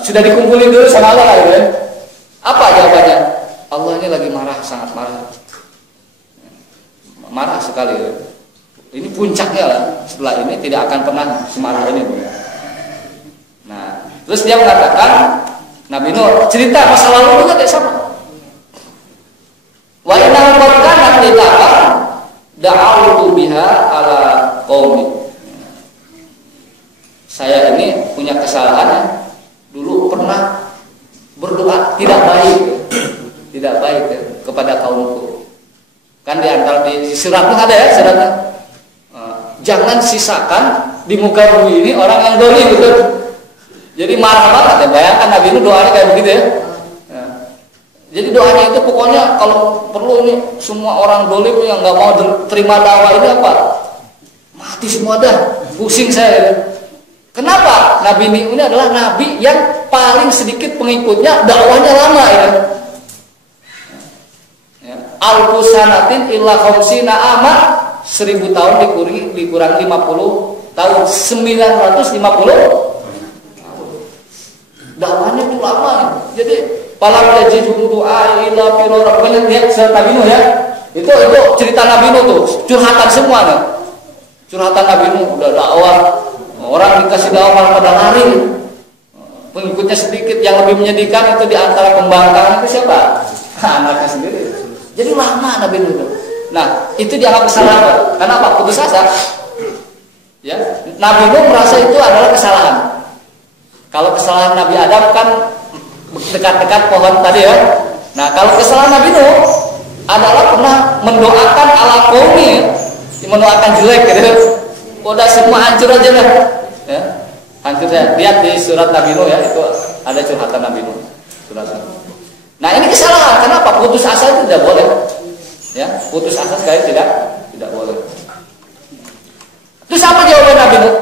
Sudah dikumpulin dulu sama Allah gitu ya. Apa jawabannya? Allah ini lagi marah, sangat marah sekali ya. Ini puncaknya lah. Setelah ini tidak akan pernah semarah ini. Nah, terus dia mengatakan, Nabi Nuh cerita masa lalu juga kayak sama. Wa inna qad litaka da'awtu biha ala qaumi. Saya ini punya kesalahan, dulu pernah berdoa tidak baik tidak baik ya, kepada kaumku. Kan di antara di suratnya ada ya suratnya. Jangan sisakan di muka bumi ini orang yang dolim gitu. Jadi marah banget ya, bayangkan Nabi Nuh doanya kayak begitu ya. Jadi doanya itu pokoknya kalau perlu ini semua orang dolim yang nggak mau terima dakwah ini apa? Mati semua dah, pusing saya. Kenapa? Nabi Nuh ini adalah nabi yang paling sedikit pengikutnya, dakwahnya lama ya. Al-Qusanatin illa khamsina amat, 1000 tahun dikurang 50 tahun, 950 dakwahnya itu lama. Jadi falam yajidhum du'a ila firara. Banyak lihat cerita Nabi Nuh ya. Itu cerita Nabi Nuh tuh, curhatan semua nih. Curhatan Nabi Nuh udah dakwah, orang dikasih dakwah malah pada lari. Pengikutnya sedikit, yang lebih menyedihkan itu di antara pembangkang itu siapa? Anaknya sendiri. Jadi lama Nabi Nuh itu. Nah, itu dianggap kesalahan. Kenapa? Putus asa. Ya, Nabi Nuh merasa itu adalah kesalahan. Kalau kesalahan Nabi Adam kan dekat-dekat pohon tadi ya. Nah, kalau kesalahan Nabi Nuh adalah pernah mendoakan ala qaumi, mendoakan jelek gitu. Udah semua hancur aja dah. Ya. Hancur ya. Lihat di surat Nabi Nuh ya, itu ada curhatan Nabi Nuh. Nah, ini kesalahan. Kenapa? Putus asa itu tidak boleh. Ya, putus asa sekali tidak boleh. Terus apa jawaban Nabi Nuh?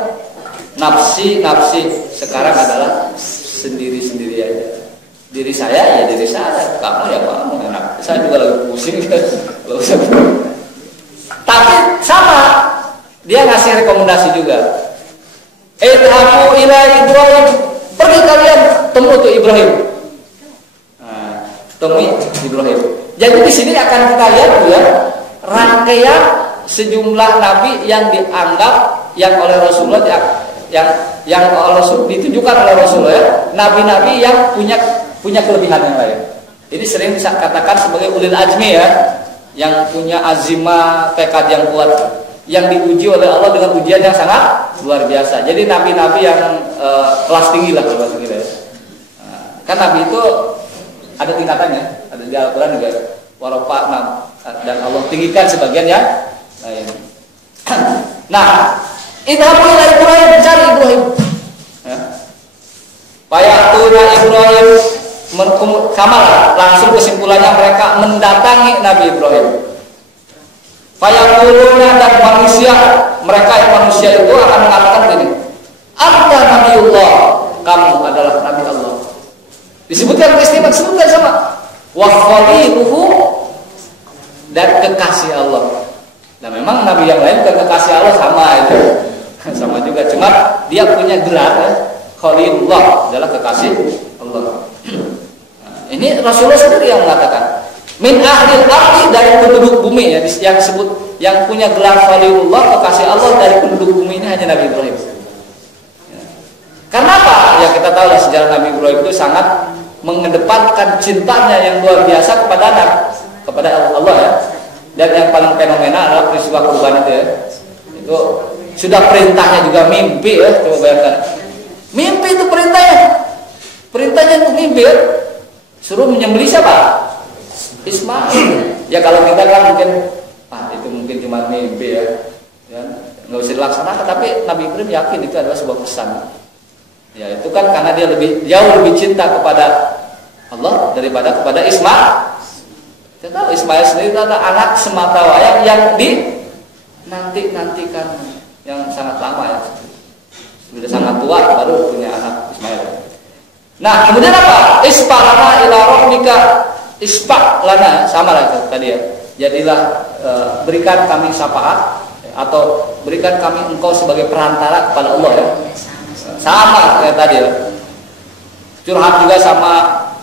Nafsi sekarang adalah sendiri aja. Diri saya ya diri saya, kamu ya kamu. Enak. Saya juga lagi pusing. Tapi sama, dia ngasih rekomendasi juga. Idhabu ila Ibrahim, pergi kalian temui tuh Ibrahim. Nah, temui Ibrahim. Jadi di sini akan kita lihat ya rangkaian sejumlah nabi yang dianggap yang oleh Rasulullah yang oleh Rasul ditujukan oleh Rasulullah ya, nabi-nabi yang punya kelebihan yang lain. Ini sering bisa katakan sebagai ulil azmi ya, yang punya azimah, tekad yang kuat, yang diuji oleh Allah dengan ujian yang sangat luar biasa. Jadi nabi-nabi yang kelas tinggi lah kalau bahasa kita ya. Kan nabi itu ada tingkatannya, ada di Al-Quran juga warafa'na, dan Allah tinggikan sebagian ya lain. Nah, idhabu ila Ibrahim, cari Ibrahim. Ya. Fayatuna Ibrahim, kamalah langsung kesimpulannya mereka mendatangi Nabi Ibrahim. Fayaquluna, dan manusia, mereka yang manusia itu akan mengatakan begini, anta Nabiullah, kamu adalah Nabi Allah. Disebutkan peristiwa, disebutkan sama wa khaliluhu, dan kekasih Allah. Nah memang Nabi yang lain kekasih Allah sama itu, sama juga. Cuma dia punya gelar ya, Khalilullah adalah kekasih Allah. Nah, ini Rasulullah sendiri yang mengatakan min ahlil ardi, dari penduduk bumi ya, yang disebut yang punya gelar Khalilullah kekasih Allah dari penduduk bumi ini hanya Nabi Ibrahim. Ya. Karena apa? Ya kita tahu lah sejarah Nabi Ibrahim itu sangat mengedepankan cintanya yang luar biasa kepada Allah ya. Dan yang paling fenomena adalah peristiwa kurban itu ya. Itu sudah perintahnya juga mimpi ya, coba bayangkan. Mimpi itu perintahnya. Perintahnya itu mimpi ya. Suruh menyembelih siapa? Ismail. Ya kalau kita kan mungkin itu mungkin cuma mimpi ya. Ya, enggak usah dilaksanakan, tapi Nabi Ibrahim yakin itu adalah sebuah pesan. Ya, itu kan karena dia jauh lebih cinta kepada Allah daripada kepada Ismail. Kita tahu Ismail sendiri adalah anak semata wayang yang nantikan yang sangat lama ya. Sudah sangat tua baru punya anak Ismail. Nah, kemudian apa? Isfa'lana ila rabbika, isfa'lana, sama lah itu tadi ya. Jadilah berikan kami syafaat atau berikan kami engkau sebagai perantara kepada Allah ya. Sama kayak tadi ya. Curhat juga sama,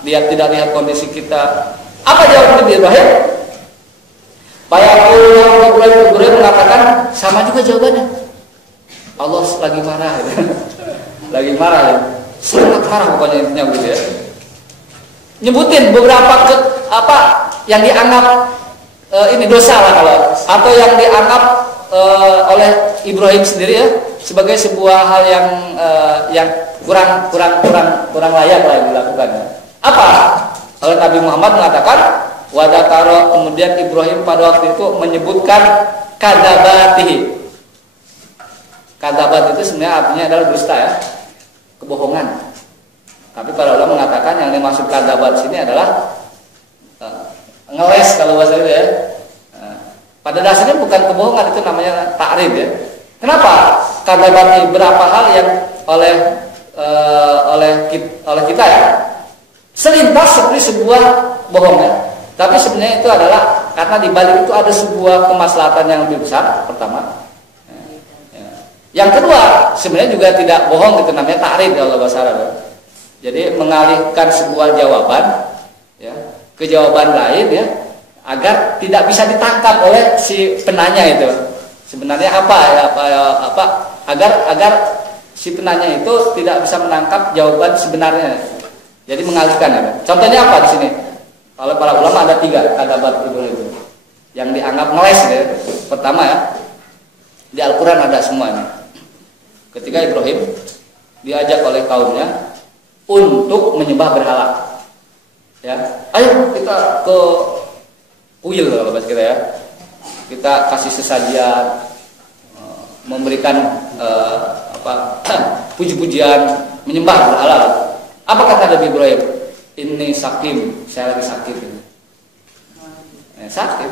dia tidak lihat kondisi kita. Apa jawab Nabi Ibrahim? Ibrahim mengatakan sama juga jawabannya. Allah lagi marah ya. Lagi marah ya. Sangat marah pokoknya intinya begitu ya. Nyebutin beberapa yang dianggap ini dosa lah kalau, atau yang dianggap oleh Ibrahim sendiri ya sebagai sebuah hal yang kurang layak lah yang dilakukan. Apa? oleh Nabi Muhammad mengatakan wadakaro, kemudian Ibrahim pada waktu itu menyebutkan kadzabatihi. Kadzabat itu sebenarnya artinya adalah dusta ya, kebohongan. Tapi para ulama mengatakan yang dimaksud kadzabat sini adalah ngeles kalau bahasa itu ya. Pada dasarnya bukan kebohongan, itu namanya ta'rid ya. Kenapa? Kadzabat berapa hal yang oleh kita ya selintas seperti sebuah bohong ya. Tapi sebenarnya itu adalah karena di balik itu ada sebuah kemaslahatan yang lebih besar pertama. Yang kedua, sebenarnya juga tidak bohong, itu namanya ta'rid kalau bahasa Arab. Jadi mengalihkan sebuah jawaban ya ke jawaban lain ya agar tidak bisa ditangkap oleh si penanya itu. Sebenarnya agar si penanya itu tidak bisa menangkap jawaban sebenarnya. Jadi mengalihkan ya. Contohnya apa di sini? Kalau para ulama ada 3 kadzabat Ibrahim yang dianggap ngeles ya. Pertama ya, di Al-Qur'an ada semuanya. Ketika Ibrahim diajak oleh kaumnya untuk menyembah berhala, ya, ayo kita ke kuil kalau bahasa kita ya, kita kasih sesajian, memberikan puji-pujian, menyembah berhala. Apa kata Nabi Ibrahim? Ini sakim, saya lagi sakit. Sakit.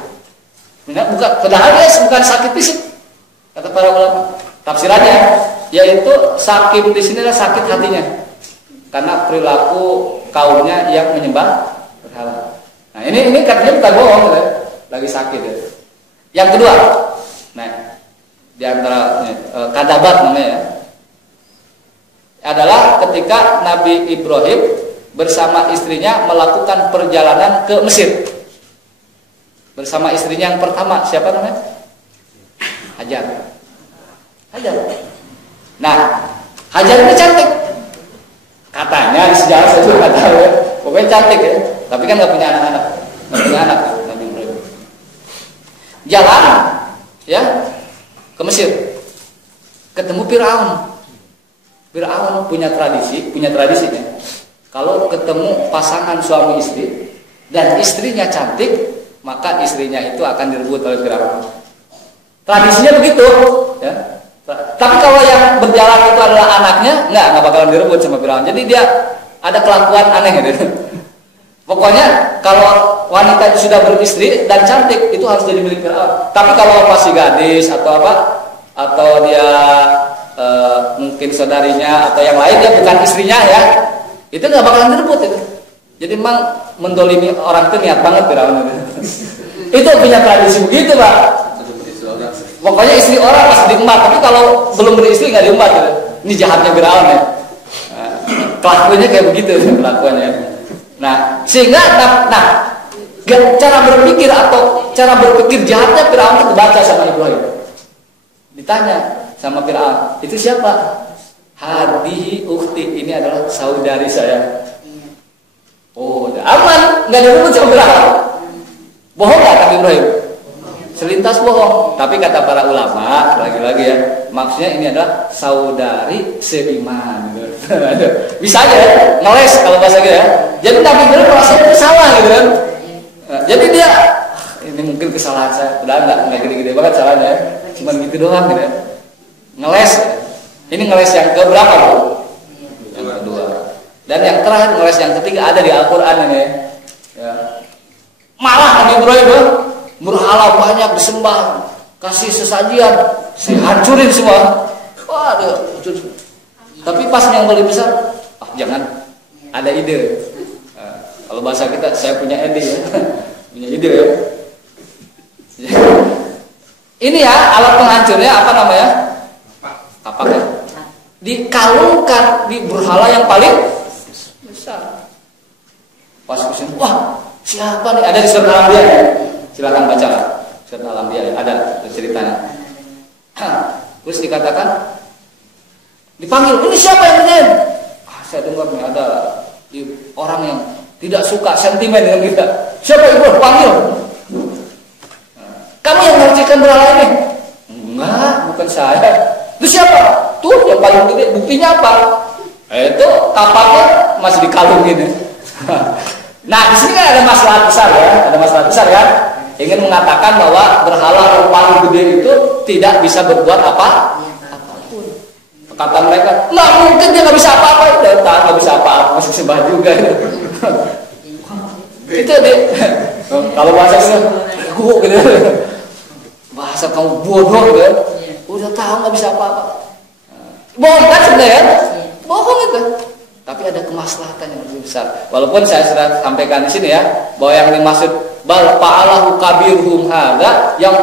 Bukan, padahal dia bukan sakit fisik. Kata para ulama. Tafsirannya yaitu sakim di sini adalah sakit hatinya karena perilaku kaumnya yang menyembah berhala. Nah ini katanya bukan bohong ya, lagi sakit ya. Yang kedua, nah di antara kadzabat namanya ya, adalah ketika Nabi Ibrahim bersama istrinya melakukan perjalanan ke Mesir. Bersama istrinya yang pertama, siapa namanya? Hajar. Nah, Hajar itu cantik. Katanya di sejarah saya juga nggak tahu ya. Pokoknya cantik ya. Tapi kan nggak punya anak-anak. Nggak punya anak ya, Nabi Ibrahim. Jalan ya ke Mesir. Ketemu Firaun. Firaun punya tradisinya. Kalau ketemu pasangan suami istri dan istrinya cantik, maka istrinya itu akan direbut oleh Firaun. Tradisinya begitu ya. Tapi kalau yang berjalan itu adalah anaknya, nggak bakalan direbut sama Firaun. Jadi dia ada kelakuan aneh gitu. Pokoknya kalau wanita itu sudah beristri dan cantik, itu harus jadi milik Firaun. Tapi kalau masih gadis atau atau dia mungkin saudarinya atau yang lain, dia bukan istrinya ya, itu nggak bakalan direbut itu. Jadi memang mendolimi orang itu niat banget Firaun itu. Itu punya tradisi begitu Pak. Pokoknya istri orang pasti diembat, tapi kalau belum beristri nggak diembat gitu. Ini jahatnya Firaun ya. Kelakuannya kayak begitu kelakuannya. Nah, sehingga cara berpikir atau cara berpikir jahatnya Firaun itu kebaca sama Ibrahim. Ditanya sama Firaun, itu siapa? Hadihi ukhti, ini adalah saudari saya. Oh, udah aman, nggak direbut sama Firaun. Bohong nggak kata Ibrahim? Selintas bohong, tapi kata para ulama lagi-lagi ya, maksudnya ini adalah saudari seiman gitu. Bisa aja ya, ngeles kalau bahasa gitu ya. Jadi Nabi Ibrahim merasa itu salah gitu kan. Jadi dia ini mungkin kesalahan saya, udah enggak gede-gede banget salahnya ya. Cuma gitu doang gitu ya. Ngeles. Ini ngeles yang keberapa Bu? Yang kedua. Dan yang terakhir ngeles yang ketiga ada di Al-Qur'an ini ya. Malah Nabi Ibrahim berhala banyak disembah, kasih sesajian, hancurin semua. Waduh, tapi pas yang paling besar, jangan, ada ide. Kalau bahasa kita, saya punya ide ya, punya ide ya. Ini ya alat penghancurnya apa namanya? Kapak ya. Dikalungkan di berhala yang paling besar. Pas kesini, wah siapa nih? Ada di surat Al-Anbiya ya? Silakan baca lah. Surat Al-Anbiya ada ceritanya. Terus dikatakan, dipanggil, ini siapa yang ngerjain? Saya dengar nih ada orang yang tidak suka sentimen dengan kita. Siapa Ibu? Panggil. Kamu yang mengerjakan berhala ini? Enggak, bukan saya. Itu siapa? Tuh yang paling gede. Buktinya apa? Itu kapaknya masih dikalungin ya. Nah, di sini kan ada masalah besar ya, ada masalah besar kan? Ingin mengatakan bahwa berhala yang paling gede itu tidak bisa berbuat apapun. Kata mereka, nggak mungkin dia nggak bisa apa-apa, udah tahu nggak bisa apa-apa, masih sembah juga. Itu deh. Kalau bahasa gua gitu, bahasa kamu bodoh gitu, udah tahu nggak bisa apa-apa. Bohong kan sebenarnya? Bohong itu. Tapi ada kemaslahatan yang lebih besar. Walaupun saya sudah sampaikan di sini ya, bahwa yang dimaksud bal fa'alahu kabirhum hadza yang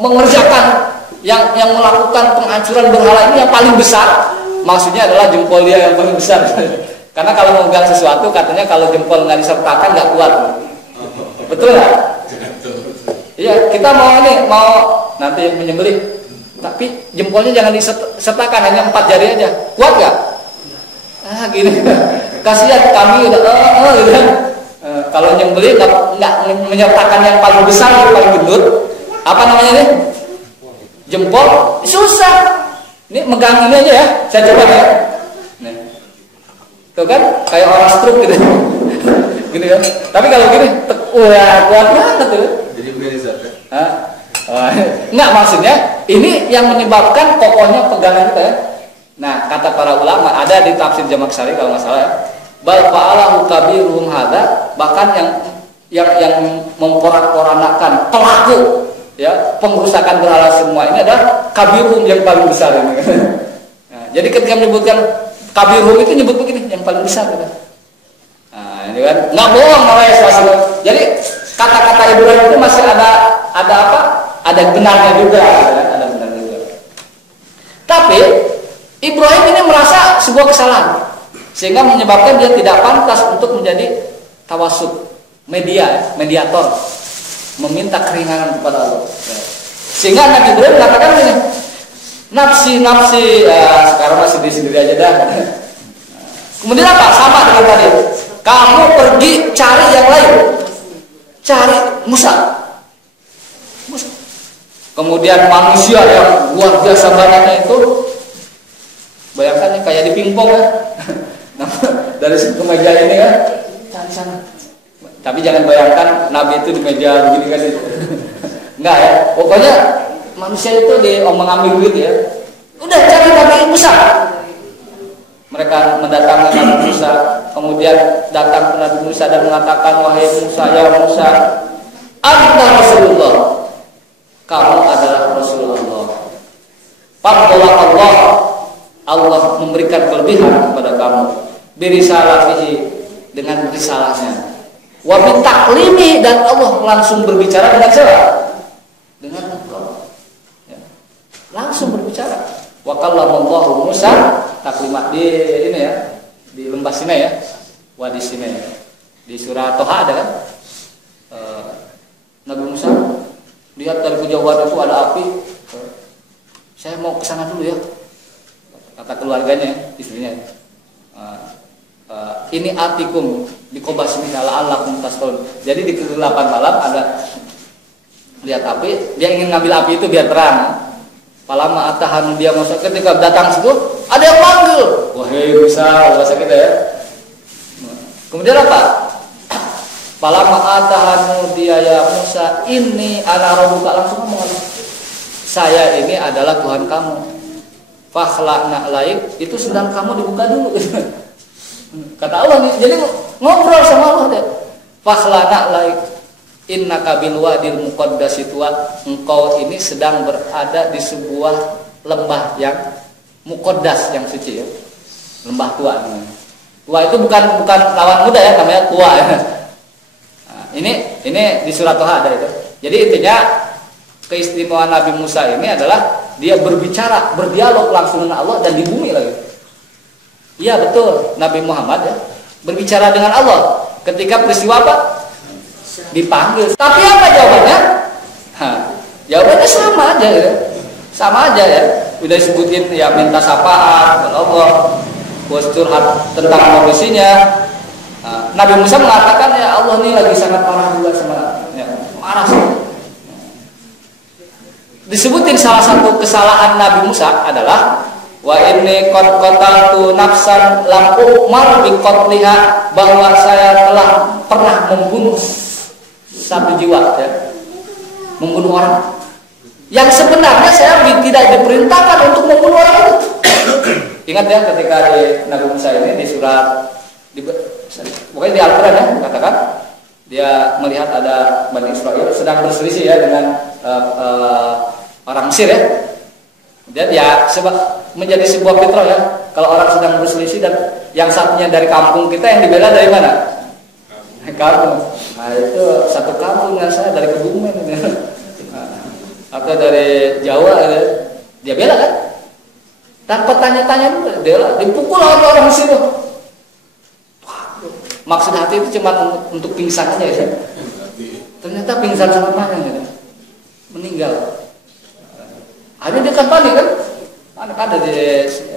mengerjakan yang melakukan penghancuran berhala ini yang paling besar, maksudnya adalah jempol dia yang paling besar. Karena kalau memegang sesuatu katanya kalau jempol nggak disertakan nggak kuat. Betul nggak? Iya, kita mau nanti menyembelih, tapi jempolnya jangan disertakan, hanya 4 jari aja. Kuat nggak? Gini, kasihan kami udah gitu kan. Kalau nyembelih nggak menyertakan yang paling besar, yang paling gendut, apa namanya nih? Jempol, susah. Ini megang ini aja ya, saya coba ya. Nih, tuh kan, kayak orang stroke gitu, gini kan. Tapi kalau gini, wah kuat banget tuh. Jadi begini Zat. Nggak, maksudnya ini yang menyebabkan kokohnya pegangan kita ya. Nah, kata para ulama ada di tafsir Jamaksari kalau nggak salah ya, bal fa'alahu kabiruhum hadza, bahkan yang memporak-porandakan pelaku ya pengrusakan berhala semua ini adalah kabiruhum yang paling besar ini. Nah, jadi ketika menyebutkan kabiruhum itu nyebut begini yang paling besar gitu. Nah, ini kan nggak bohong malah ya suasana. Jadi kata-kata Ibrahim itu masih ada apa? Ada benarnya juga, ada benarnya juga. Tapi Ibrahim ini merasa sebuah kesalahan sehingga menyebabkan dia tidak pantas untuk menjadi tawassul, mediator, meminta keringanan kepada Allah. Sehingga Nabi Ibrahim mengatakan ini, nafsi, sekarang masih sendiri aja dah. Kemudian apa? Sama dengan tadi. Kamu pergi cari yang lain, cari Musa. Kemudian manusia yang luar biasa banyaknya itu, bayangkan kayak di pingpong ya. Nah, dari ke meja ini kan, cari sana. Tapi jangan bayangkan Nabi itu di meja begini kan itu. Enggak ya. Pokoknya manusia itu mengambil duit ya. Udah cari Nabi Musa. Mereka mendatangi Nabi Musa, kemudian datang ke Nabi Musa dan mengatakan, wahai Musa, ya Musa, anta Rasulullah. Kamu adalah Rasulullah. Fadlullah Allah memberikan kelebihan kepada kamu birisalatihi dengan risalahnya, wa bitaklimi, dan Allah langsung berbicara dengan siapa? Dengan engkau ya. Langsung berbicara. Wa kallamallahu Musa taklimat di ini ya, di lembah Sinai ya, wadi Sinai ya. Di surah Toha ada kan, Nabi Musa lihat dari kejauhan itu ada api, saya mau ke sana dulu ya, kata keluarganya, istrinya. Ini atikum di kobas ini ala alakum tasqun. Jadi di ke-8 malam ada lihat api, dia ingin ngambil api itu biar terang. Palama atahanu dia masuk, ketika datang situ ada yang manggil, wahai Musa, bahasa kita ya. Kemudian apa? Palama atahanu dia ya Musa, ini ana rabbuka, langsung ngomong, saya ini adalah Tuhan kamu. Fakhla'na laik, itu sedang kamu dibuka dulu. Kata Allah nih, jadi ngobrol sama Allah deh. Fakhla'na laik, innaka bil wadil muqaddas, engkau ini sedang berada di sebuah lembah yang muqaddas, yang suci ya. Lembah tua. Tua itu bukan lawan muda ya, namanya tua ya. Nah, ini di surat Toha ada itu. Jadi intinya keistimewaan Nabi Musa ini adalah dia berbicara, berdialog langsung dengan Allah dan di bumi lagi. Iya betul, Nabi Muhammad ya berbicara dengan Allah ketika peristiwa apa? Dipanggil. Tapi apa jawabannya? Jawabannya sama aja ya. Sama aja ya. Udah disebutin ya, minta syafaat kepada Allah, curhat tentang kondisinya. Nabi Musa mengatakan, ya Allah ini lagi sangat marah juga sama ya, marah sih. Disebutin salah satu kesalahan Nabi Musa adalah Wa inni qad qataltu nafsan lam umar bi qatliha, bahwa saya telah pernah membunuh satu jiwa, ya. Membunuh orang yang sebenarnya saya tidak diperintahkan untuk membunuh orang itu. Ingat ya, ketika di Nabi Musa ini di surat pokoknya di Al-Quran ya, katakan dia melihat ada Bani Israel sedang berselisih ya dengan orang Mesir ya. Dan ya menjadi sebuah fitrah ya, kalau orang sedang berselisih dan yang satunya dari kampung kita, yang dibela dari mana? Kampung. Nah itu satu kampung yang saya dari Kebumen atau dari Jawa ya. Dia bela kan? Tanpa tanya-tanya dulu, dia dipukul oleh orang Mesir. Maksud hati itu cuma untuk pingsan aja ya. Ternyata pingsan selamanya gitu. Meninggal. Akhirnya dia kan panik kan? Panik ada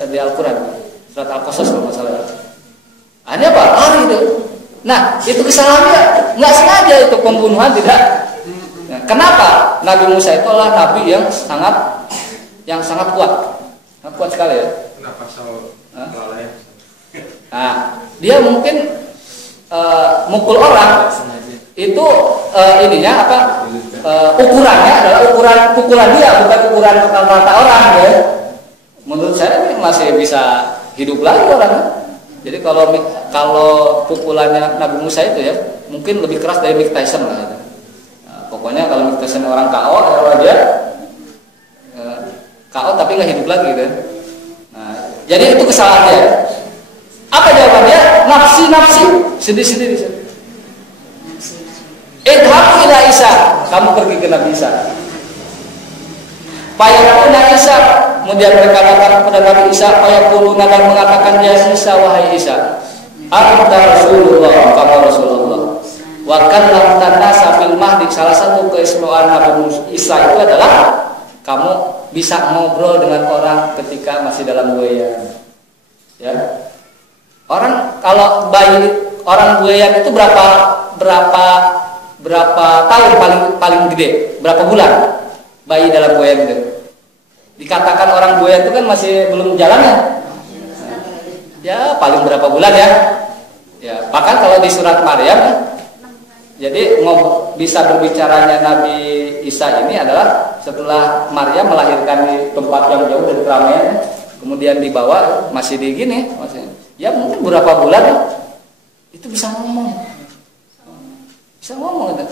di Al-Quran, surat Al-Qasas kalau nggak salah. Akhirnya apa? Lari itu. Nah itu kesalahannya, nggak sengaja itu pembunuhan tidak. Nah, kenapa? Nabi Musa itu adalah nabi yang sangat kuat sekali ya. Kenapa soal kelalaian? Nah dia mungkin mukul orang itu ininya apa? Ukurannya adalah ukuran pukulan dia, bukan ukuran rata orang ya. Menurut saya ini masih bisa hidup lagi orang. Jadi kalau pukulannya Nabi Musa itu ya mungkin lebih keras dari Mike Tyson lah. Gitu. Nah, pokoknya kalau Mike Tyson orang KO aja KO tapi nggak hidup lagi gitu. Nah, jadi itu kesalahannya. Apa jawabannya? Nafsi sendiri. Idhab ila Isa, kamu pergi ke Nabi Isa. Fayaquluna Isa, kemudian mereka datang kepada Nabi Isa, fayaquluna, dan mengatakan ya Isa, wahai Isa, anta Rasulullah, kamu Rasulullah. Wa kallamtan nasa fil mahdi, salah satu keistimewaan Nabi Isa itu adalah kamu bisa ngobrol dengan orang ketika masih dalam buayan. Ya. Orang kalau bayi orang buayan itu berapa tahun paling gede? Berapa bulan bayi dalam buayan itu? Dikatakan orang buayan itu kan masih belum jalannya. Ya paling berapa bulan ya? Ya bahkan kalau di surat Maryam, jadi bisa berbicaranya Nabi Isa ini adalah setelah Maryam melahirkan di tempat yang jauh dari keramaian, kemudian dibawa masih di gini, ya mungkin berapa bulan itu bisa ngomong.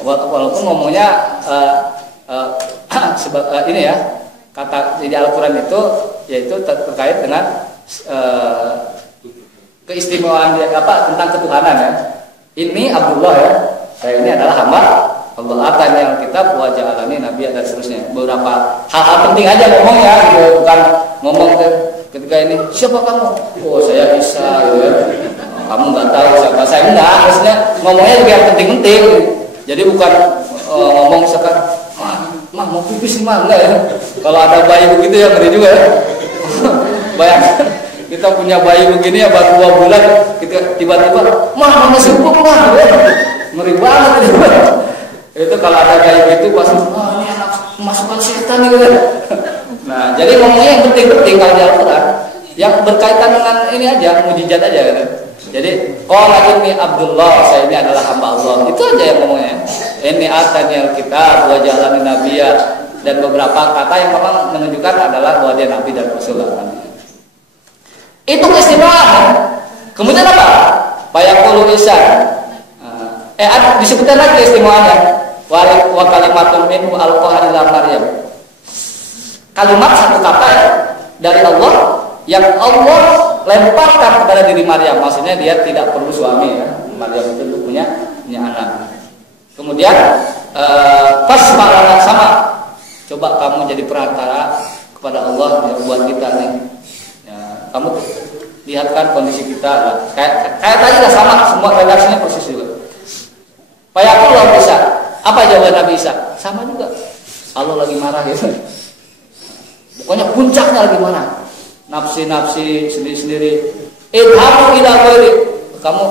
Walaupun ngomongnya ini ya, kata di Al-Quran itu yaitu terkait dengan keistimewaan tentang ketuhanan ya. Ini Abdullah ya, saya ini adalah hamba Allah, atani Alkitab wa ja'alani nabiyya, dan seterusnya. Beberapa hal-hal penting aja ngomongnya gitu, bukan ngomong ketika ini siapa kamu? Oh saya Isa gitu ya. Kamu nggak tahu siapa saya, enggak, maksudnya ngomongnya juga yang penting-penting. Jadi bukan ngomong sekarang, mah mau pipis mah, enggak ya. Kalau ada bayi begitu ya ngeri juga ya. Bayangkan kita punya bayi begini ya baru 2 bulan, kita tiba-tiba mah masih empuk mah, ngeri banget itu. Itu kalau ada kayak gitu pasti ini anak masukan setan gitu. Nah jadi ngomongnya yang penting-penting kalau di Al-Quran, yang berkaitan dengan ini aja, mujizat aja gitu. Jadi qala inni Abdullah, saya ini adalah hamba Allah. Itu aja yang ngomongnya. Ini atani Alkitab wa ja'alani nabiyya, dan beberapa kata yang memang menunjukkan adalah bahwa dia nabi dan rasul. Itu keistimewaan. Kemudian apa? Fayaqulu Isa. Disebutkan lagi keistimewaannya. Wa kalimatun minhu alqaha ila Maryam. Kalimat satu kata ya, dari Allah yang Allah lemparkan kepada diri Maryam, maksudnya dia tidak perlu suami ya. Maryam itu punya anak. Kemudian fasma'lana sama, coba kamu jadi perantara kepada Allah ya, buat kita nih. Ya, kamu lihatkan kondisi kita lah. Kayak tadi lah sama, semua redaksinya persis juga. Fayaqulullah Isa, apa jawaban Nabi Isa? Sama juga. Allah lagi marah gitu. Pokoknya puncaknya lagi marah. Nafsi sendiri-sendiri. Idhabu ila ghairi, kamu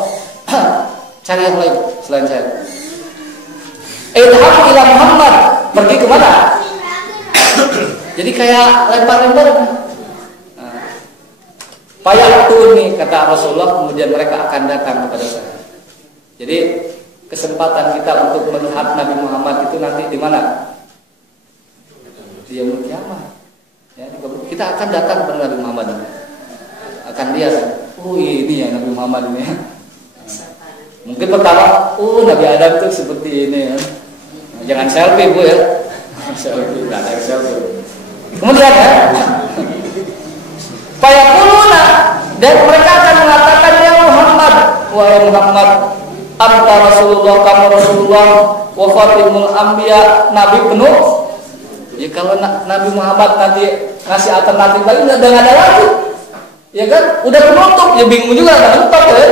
cari yang lain selain saya. Idhabu ila Muhammad, pergi kemana? Jadi kayak lempar-lempar. Fayatuni, kata Rasulullah, kemudian mereka akan datang kepada saya. Jadi kesempatan kita untuk melihat Nabi Muhammad itu nanti di mana? Di yaumul kiamah. Ya, kita akan datang kepada Nabi Muhammad. Akan lihat, oh ini ya Nabi Muhammad ini. Mungkin pertama, oh Nabi Adam itu seperti ini ya. Jangan selfie Bu ya. Selfie, enggak ada selfie. Kemudian ya, fayaquluna, dan mereka akan mengatakan, ya Muhammad, wahai Muhammad, anta Rasulullah, kamu Rasulullah, wa khatimul anbiya, nabi penuh. Ya kalau Nabi Muhammad nanti ngasih alternatif lagi udah enggak ada lagi. Ya kan? Udah penutup, ya bingung juga enggak mentok ya.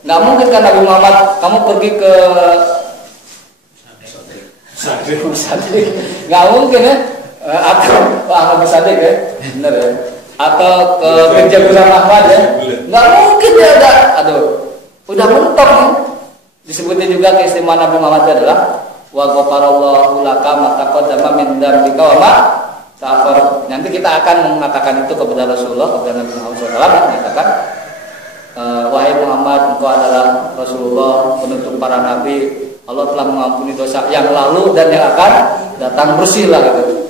Enggak mungkin kan Nabi Muhammad kamu pergi ke Sadik. Enggak mungkin ya. Atau Ahmad Sadik ya. Benar ya. Atau ke Gereja Guram Ahmad ya. Enggak mungkin ya udah mentok ya. Disebutnya juga keistimewaan Nabi Muhammad adalah wa ghafarallahu laka ma taqaddama min dzambika wa ma ta'akhkhar. Nanti kita akan mengatakan itu kepada Rasulullah, kepada Nabi Muhammad SAW, mengatakan wahai Muhammad, engkau adalah Rasulullah, penutup para nabi. Allah telah mengampuni dosa yang lalu dan yang akan datang, bersihlah gitu.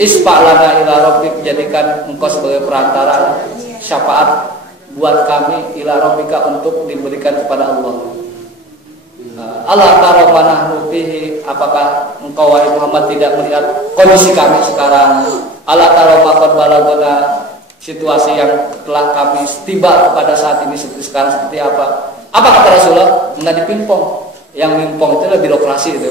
Isfa'lana ila rabbik, jadikan engkau sebagai perantara syafaat buat kami ila rabbika, untuk diberikan kepada Allah. Allah taro manahnu fihi, apakah engkau wahai Muhammad tidak melihat kondisi kami sekarang? Allah taro maqad balagona, situasi yang telah kami tiba pada saat ini seperti sekarang seperti apa? Apa kata Rasulullah? Enggak dipimpong. Yang mimpong itu adalah birokrasi itu.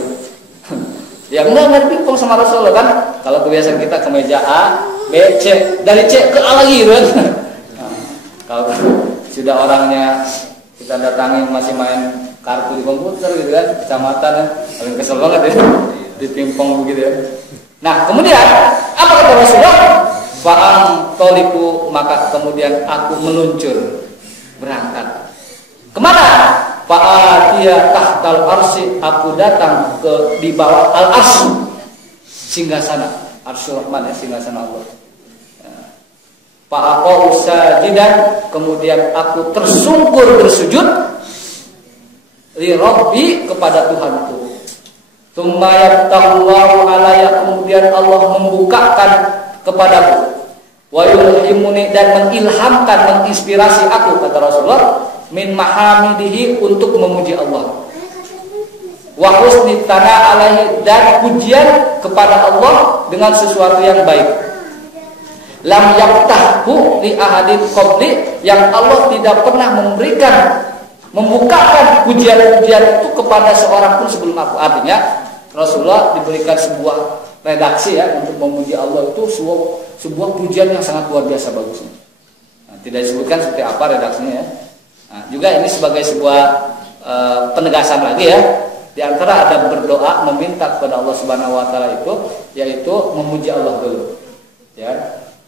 Ya enggak dipimpong sama Rasulullah kan? Kalau kebiasaan kita ke meja A, B, C, dari C ke A lagi kan? Nah, kalau sudah orangnya kita datangi masih main kartu di komputer gitu kan, kecamatan ya, paling kesel banget ya, dipimpong begitu ya. Nah kemudian apa kata Rasulullah? Fa'am toliku, maka kemudian aku meluncur berangkat. Kemana? Fa'atiyah tahtal arsi, aku datang ke di bawah al arsy, singgasana Arsyur Rahman ya, singgasana Allah. Fa'aqau sajidan, kemudian aku tersungkur bersujud li Rabbi, kepada Tuhanku. Tsumma yaftahu alayya, kemudian Allah membukakan kepadaku, wa yulhimuni, dan mengilhamkan, menginspirasi aku, kata Rasulullah, min mahamidihi, untuk memuji Allah, wa husni tana alaihi, dan pujian kepada Allah dengan sesuatu yang baik. Lam yaftahu li ahadin qabli, yang Allah tidak pernah membukakan pujian-pujian itu kepada seorang pun sebelum aku. Artinya Rasulullah diberikan sebuah redaksi ya untuk memuji Allah, itu sebuah pujian yang sangat luar biasa bagusnya. Nah, tidak disebutkan seperti apa redaksinya ya. Nah, juga ini sebagai sebuah penegasan lagi ya. Di antara ada berdoa meminta kepada Allah Subhanahu wa taala itu, yaitu memuji Allah dulu. Ya.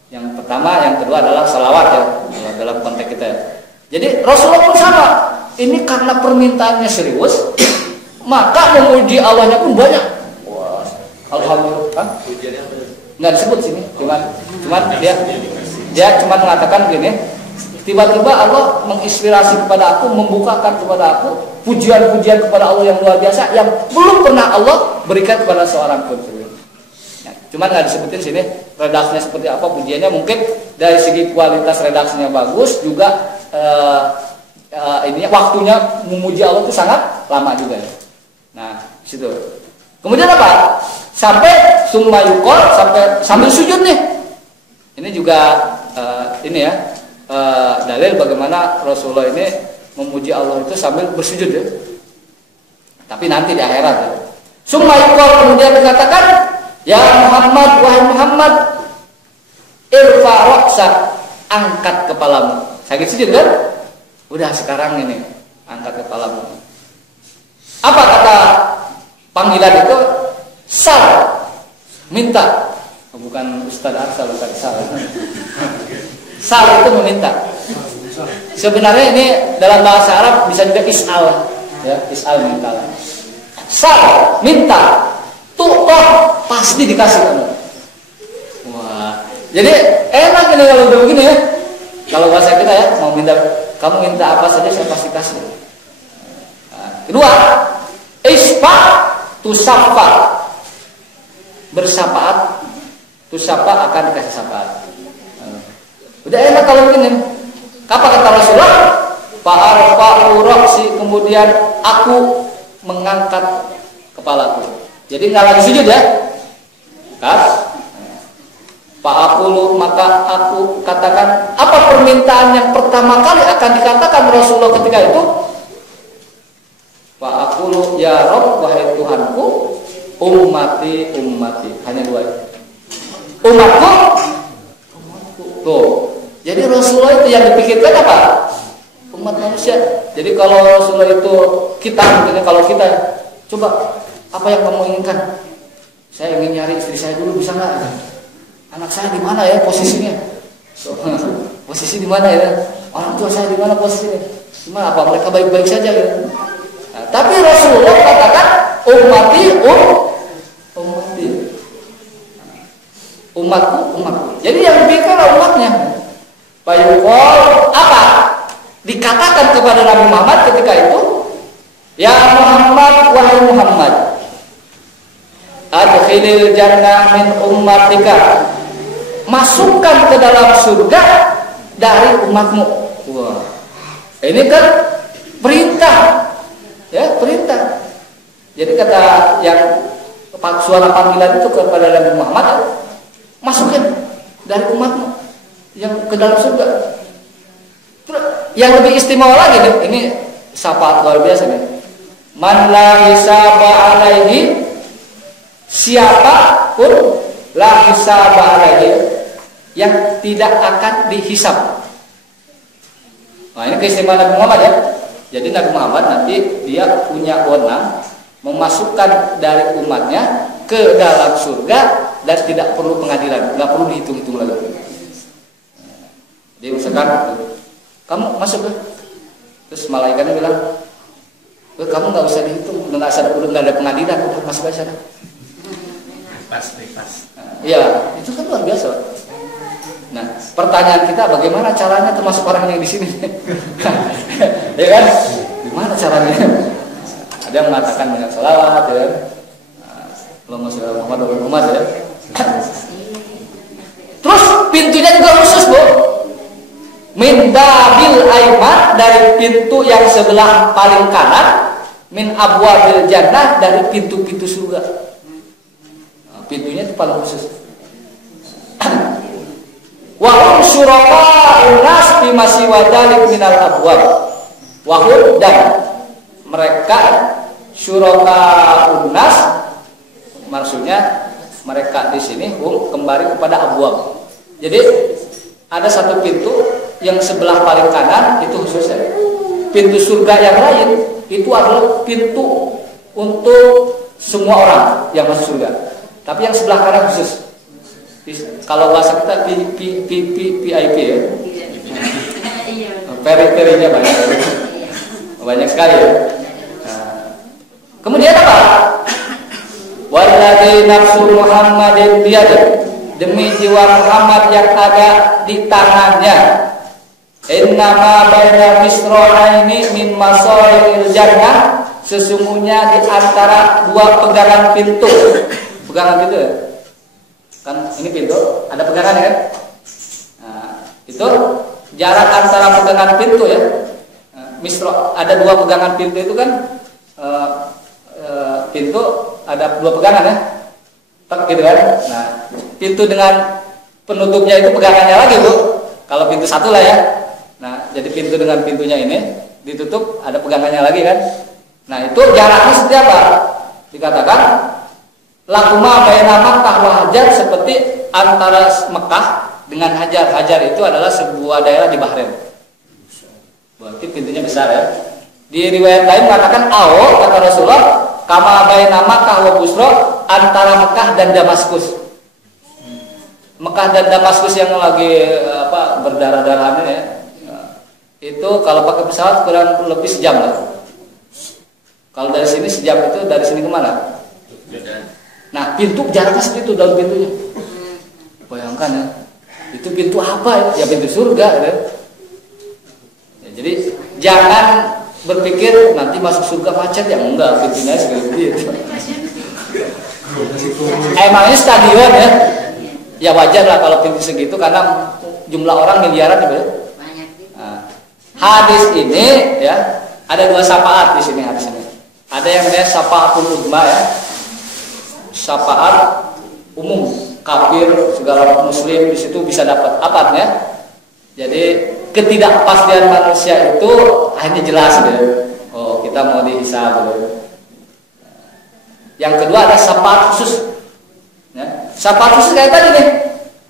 Yang pertama, yang kedua adalah salawat ya dalam konteks kita ya. Jadi Rasulullah pun sama. Ini karena permintaannya serius, maka memuji Allahnya pun banyak. Wah, alhamdulillah. Nggak disebut sini, cuman dia cuma mengatakan gini. Tiba-tiba Allah menginspirasi kepada aku, membukakan kepada aku pujian-pujian kepada Allah yang luar biasa yang belum pernah Allah berikan kepada seorang pun. Nah, cuman nggak disebutin sini redaksinya seperti apa pujiannya. Mungkin dari segi kualitas redaksinya bagus, juga ini waktunya memuji Allah itu sangat lama juga ya. Nah, situ. Kemudian apa? Sampai summa yuqal, sambil sujud nih. Ini juga ini ya. Dalil bagaimana Rasulullah ini memuji Allah itu sambil bersujud ya. Tapi nanti di akhirat ya. Summa yuqal, kemudian dikatakan, ya Muhammad, wahai Muhammad, irfa ra'sak, angkat kepalamu. Sakit sujud kan? Udah sekarang ini angkat kepalamu. Apa kata panggilan itu? Sal, minta. Bukan Ustaz Arsal, bukan sal. Sal itu meminta. Sebenarnya ini dalam bahasa Arab bisa juga is'al, ya, is'al minta. Sal, minta. Tuqah, pasti dikasih kamu. Wah, jadi enak ini kalau udah begini ya. Kalau bahasa kita ya, mau minta, kamu minta apa saja saya pasti kasih. Kedua, isfa tusafa, bersafaat, tusafa akan dikasih syafaat. Udah enak kalau begini. Apa kata Rasulullah? Fa'arfa'u ra'si, kemudian aku mengangkat kepalaku. Jadi nggak lagi sujud ya, kan? Fa'aqulu, maka aku katakan, apa permintaan yang pertama kali akan dikatakan Rasulullah ketika itu? Fa'aqulu ya Rabb, wahai Tuhanku, ummati ummati, hanya dua. Umatku, umatku. Tuh. Jadi Rasulullah itu yang dipikirkan apa? Umat manusia. Jadi kalau Rasulullah itu kita, kalau kita coba apa yang kamu inginkan? Saya ingin nyari istri saya dulu, bisa nggak? Anak saya di mana ya posisinya? Posisi di mana ya? Orang tua saya di mana posisinya? Gimana? Apa mereka baik-baik saja ya? Nah, tapi Rasulullah katakan ummati ummati, umatku umatku. Jadi yang dipikir umatnya. Bayukol apa? Dikatakan kepada Nabi Muhammad ketika itu, ya Muhammad, wahai Muhammad, adkhilil jannah min ummatika, masukkan ke dalam surga dari umatmu. Wah, ini kan perintah, ya perintah. Jadi kata yang suara panggilan itu kepada Nabi Muhammad, masukin dari umatmu yang ke dalam surga. Yang lebih istimewa lagi nih, ini syafaat luar biasa nih. Man la hisaba alaihi, siapa pun la hisaba alaihi, yang tidak akan dihisab. Nah, ini keistimewaan Nabi Muhammad ya. Jadi Nabi Muhammad nanti dia punya wewenang memasukkan dari umatnya ke dalam surga dan tidak perlu pengadilan, nggak perlu dihitung-hitung lagi. Jadi misalkan kamu masuk ke, terus malaikatnya bilang, kamu nggak usah dihitung, udah nggak ada pengadilan, udah masuk aja sana. Pas. Iya, itu kan luar biasa. Nah, pertanyaan kita bagaimana caranya termasuk orang yang di sini? Ya kan? Gimana caranya? Ada yang mengatakan dengan selawat, ya. Allahumma sholli ala Muhammad ya. Terus pintunya juga khusus, Bu. Min babil aiman, dari pintu yang sebelah paling kanan, min abwabil jannah, dari pintu-pintu surga. Nah, pintunya itu paling khusus. Wahum syuraka'un nas fi masiwadalik minal abwab. Wahum, dan mereka syuraka'un nas, maksudnya mereka di sini kembali kepada abwab. Jadi ada satu pintu yang sebelah paling kanan itu khususnya. Pintu surga yang lain itu adalah pintu untuk semua orang yang masuk surga. Tapi yang sebelah kanan khusus. Kalau bahasa kita VIP ya. Peri-perinya banyak sekali ya. Nah, kemudian apa? Walladzi nafsu Muhammadin biyadihi, demi jiwa Muhammad yang ada di tangannya. Innama baina misra'aini min masoril jannah, sesungguhnya di antara dua pegangan pintu. Pegangan pintu ya? Kan ini pintu, ada pegangan kan? Nah, itu jarak antara pegangan pintu ya. Misro, ada dua pegangan pintu itu kan, pintu ada dua pegangan ya. Gitu kan? Nah, pintu dengan penutupnya itu pegangannya lagi, Bu. Kalau pintu satu lah ya. Nah, jadi pintu dengan pintunya ini ditutup, ada pegangannya lagi kan. Nah, itu jaraknya seperti apa? Dikatakan lakuma baina Makkah wa Hajar, seperti antara Mekah dengan Hajar. Hajar itu adalah sebuah daerah di Bahrain. Berarti pintunya besar ya. Di riwayat lain mengatakan kata Rasulullah, kama baina Makkah wa Busra, antara Mekah dan Damaskus. Mekah dan Damaskus yang lagi berdarah-darahannya ya. Itu kalau pakai pesawat kurang lebih sejam lah. Kalau dari sini sejam, itu dari sini kemana? Nah, pintu jaraknya seperti itu dalam pintunya. Bayangkan ya, itu pintu apa ya? Ya pintu surga ya. Jadi jangan berpikir nanti masuk surga macet, yang enggak, pintunya segini gitu. Emangnya stadion ya, ya wajar lah kalau pintu segitu karena jumlah orang miliaran gitu ya. Nah, hadis ini ya ada dua syafaat di sini hadis ini. Ada yang namanya syafaatul uzma ya, syafaat umum, kafir segala muslim di situ bisa dapat apa ya. Jadi ketidakpastian manusia itu akhirnya jelas gitu. Oh kita mau dihisab gitu. Yang kedua ada syafaat khusus. Ya. Syafaat khusus kayak tadi nih,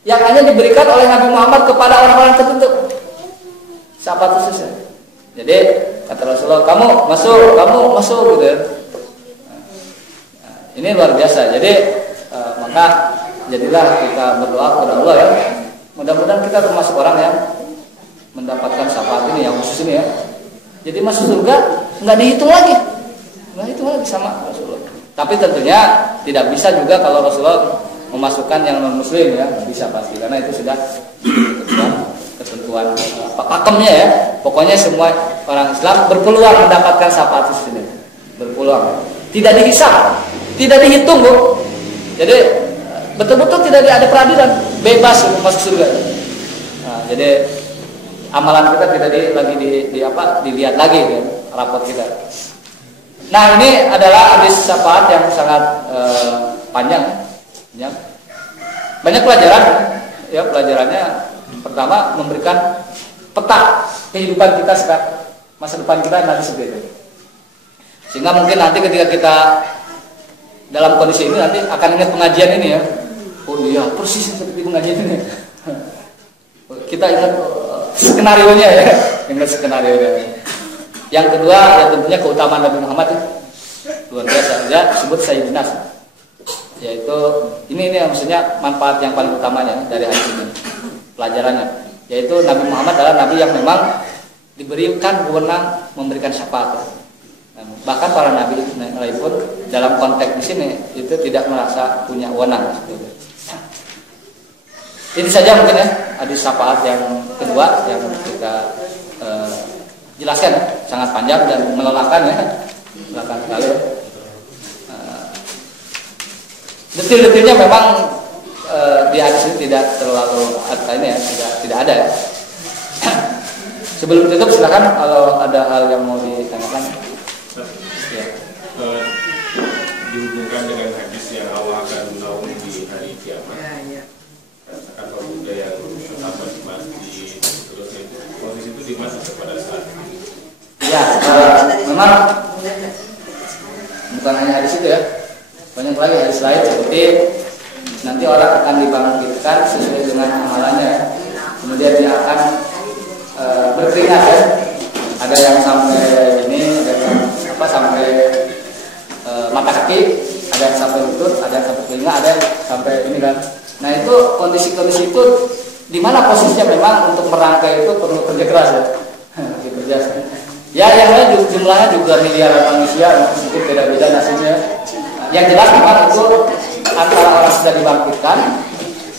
yang hanya diberikan oleh Nabi Muhammad kepada orang-orang tertentu. Syafaat khusus ya. Jadi kata Rasulullah, kamu masuk gitu ya. Nah, ini luar biasa. Jadi maka jadilah kita berdoa kepada Allah ya. Mudah-mudahan kita termasuk orang yang mendapatkan syafaat ini yang khusus ini ya. Jadi masuk surga nggak dihitung lagi sama Rasulullah. Tapi tentunya tidak bisa juga kalau Rasulullah memasukkan yang non muslim ya, bisa pasti karena itu sudah ketentuan pakemnya ya. Pokoknya semua orang Islam berpeluang mendapatkan syafaat di sini. Berpeluang. Tidak dihisab, tidak dihitung, Bu. Jadi betul-betul tidak ada peradilan, bebas masuk surga. Nah, jadi amalan kita tidak dilihat lagi ya, rapot kita. Nah, ini adalah hadis syafaat yang sangat panjang ya. Banyak pelajaran ya, pelajarannya pertama memberikan peta kehidupan kita sekarang, masa depan kita nanti seperti itu. Sehingga mungkin nanti ketika kita dalam kondisi ini nanti akan ingat pengajian ini ya. Oh iya, persis seperti pengajian ini. Kita ingat skenario-nya ya, ingat skenario-nya. Yang kedua ya tentunya keutamaan Nabi Muhammad ya. Luar biasa ya, disebut Sayyidina. Yaitu ini maksudnya manfaat yang paling utamanya dari hadis ini. Pelajarannya yaitu Nabi Muhammad adalah nabi yang memang diberikan wewenang memberikan syafaat. Bahkan para nabi lain pun dalam konteks di sini itu tidak merasa punya wewenang. Ini saja mungkin ya hadis syafaat yang kedua yang kita jelaskan ya. Sangat panjang dan melelahkan ya, melelahkan sekali. Detil-detilnya memang di hadis ini tidak terlalu ini ya, tidak ada ya. Sebelum tutup silakan kalau ada hal yang mau ditanyakan. Ya. Dihubungkan dengan hadis yang Allah akan menaungi di hari kiamat. Katakan pemuda yang pertama mati terus itu posisi itu di mana pada saat ini? Ya, memang bukan hanya hadis itu ya, banyak lagi hadis lain seperti nanti orang akan dibangkitkan sesuai dengan amalannya, kemudian dia akan berkeringat ya, ada yang sampai ini, ada yang sampai mata kaki, ada yang sampai lutut, ada yang sampai telinga, ada yang sampai ini kan. Nah itu kondisi-kondisi itu di mana posisinya memang untuk merangkai itu perlu kerja keras ya, kerja. Ya yang lain jumlahnya juga miliaran manusia, mungkin beda-beda nasibnya. Yang jelas memang itu antara orang sudah dibangkitkan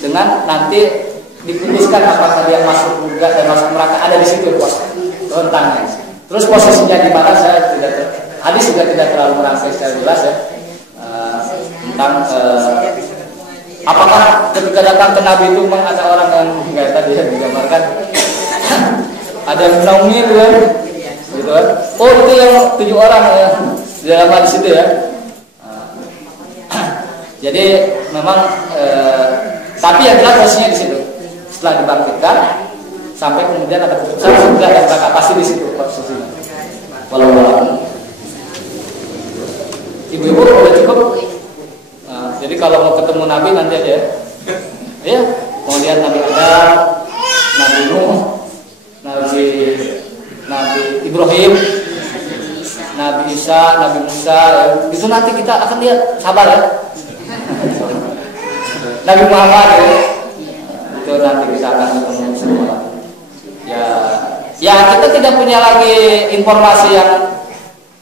dengan nanti diputuskan apakah dia masuk surga dan masuk neraka, ada di situ rentangnya. Terus posisinya di mana saya tidak hadis juga tidak terlalu merangkai secara jelas ya tentang apakah ketika datang ke Nabi itu memang ada orang yang kayak tadi yang digambarkan ada yang menaungi gitu kan. Oh itu yang 7 orang ya di dalam hadis itu ya. Jadi memang tapi yang jelas posisinya di situ. Setelah dibangkitkan sampai kemudian ada keputusan surga dan neraka, pasti di situ posisinya. Walau ibu-ibu udah cukup. Jadi kalau mau ketemu Nabi nanti aja ya. Iya, mau lihat Nabi Adam, Nabi Nuh, Nabi Ibrahim, Nabi Isa, Nabi Musa ya. Itu nanti kita akan lihat, sabar ya. Nabi Muhammad ya. Itu nanti kita akan ketemu semua. Ya kita tidak punya lagi informasi yang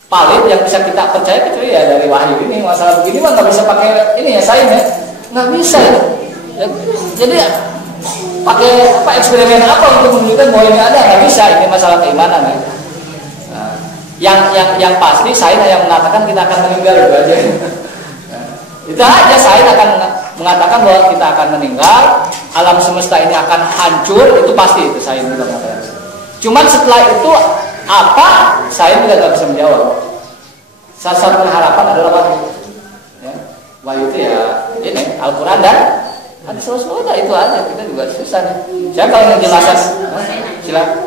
valid yang bisa kita percaya kecuali ya dari wahyu ini. Masalah begini mah nggak bisa pakai ini ya sains ya, nggak bisa ya. Jadi pakai apa eksperimen apa untuk menunjukkan bahwa ini ada? Nggak bisa, ini masalah keimanan ya. Nah, yang pasti saya yang mengatakan kita akan meninggal itu aja. Itu aja, saya akan mengatakan bahwa kita akan meninggal, alam semesta ini akan hancur, itu pasti, itu saya tidak mengatakan. Cuman setelah itu apa? Saya tidak bisa menjawab. Salah satu harapan adalah wahyu. Ya. Wahyu itu ya ini Al-Quran dan hadis Rasulullah, itu aja. Kita juga susah nih. Saya kalau ngejelasan, silakan.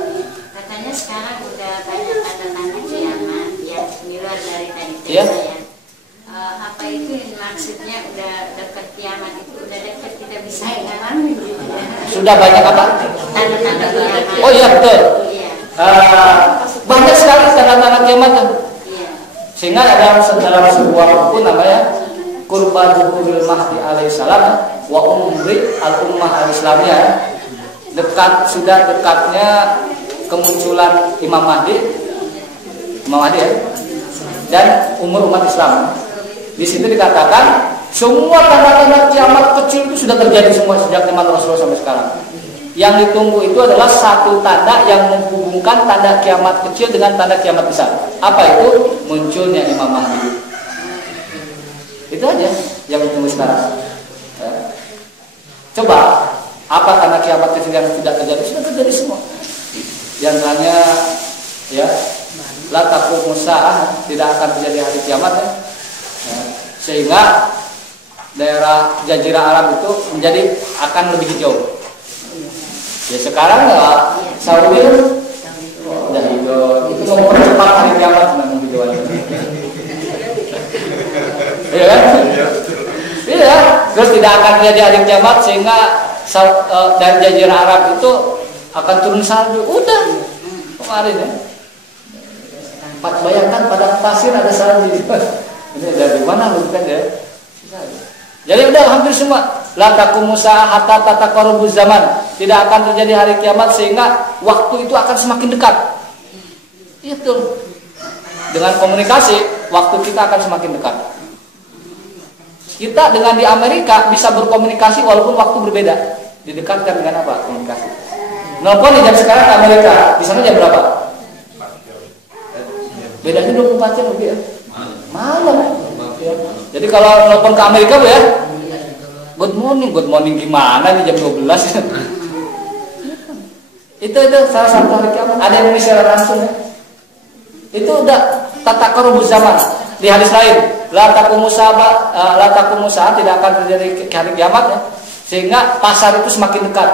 Katanya sekarang udah banyak tanda-tanda kiamat yang di luar dari tadi. Iya. Apa itu maksudnya udah dekat kiamat itu udah dekat kita bisa mengalami? Sudah banyak apa? Tanda-tanda kiamat. Oh iya betul. Iya. Banyak sekali tanda-tanda kiamat. Iya. Sehingga ada dalam sebuah buku namanya Qurba Zuhuril Mahdi alaihissalam wa umri al-ummah al-islamiyah. Sudah dekatnya kemunculan Imam Mahdi ya, dan umur umat Islam. Di situ dikatakan semua tanda-tanda kiamat kecil itu sudah terjadi semua sejak zaman Rasulullah sampai sekarang. Yang ditunggu itu adalah satu tanda yang menghubungkan tanda kiamat kecil dengan tanda kiamat besar. Apa itu? Munculnya Imam Mahdi. Itu aja yang ditunggu sekarang. Ya. Coba, apa tanda kiamat kecil yang tidak terjadi? Sudah terjadi semua. Yang tanya, ya, la taqumu saah, tidak akan terjadi hari kiamat ya. Ya. Sehingga daerah Jazirah Arab itu menjadi akan lebih hijau. Ya sekarang ya Saudi udah hijau. Itu mempercepat hari kiamat memang hijauan. Iya kan? Iya. Terus tidak akan terjadi hari kiamat sehingga dari Jazirah Arab itu akan turun salju. Udah kemarin ya. Bayangkan pada pasir ada salju. Ini dari mana bukan ya? Jadi udah hampir semua. La taqumu sa'a hatta tataqarrabuz zaman. Tidak akan terjadi hari kiamat sehingga waktu itu akan semakin dekat. Itu. Dengan komunikasi, waktu kita akan semakin dekat. Kita dengan di Amerika bisa berkomunikasi walaupun waktu berbeda. Didekatkan dengan apa? Komunikasi. Nelpon di jam sekarang ke Amerika, di sana jam berapa? Bedanya 24 jam lebih ya. Malam. Ya. Jadi kalau nelpon ke Amerika Bu ya, good morning gimana di jam 12? itu salah satu hari kiamat. Ada yang bisa langsung ya. Itu udah tataqarrubuz zaman. Di hadis lain, la taqumu sa'a, tidak akan terjadi hari kiamat ya. Sehingga pasar itu semakin dekat.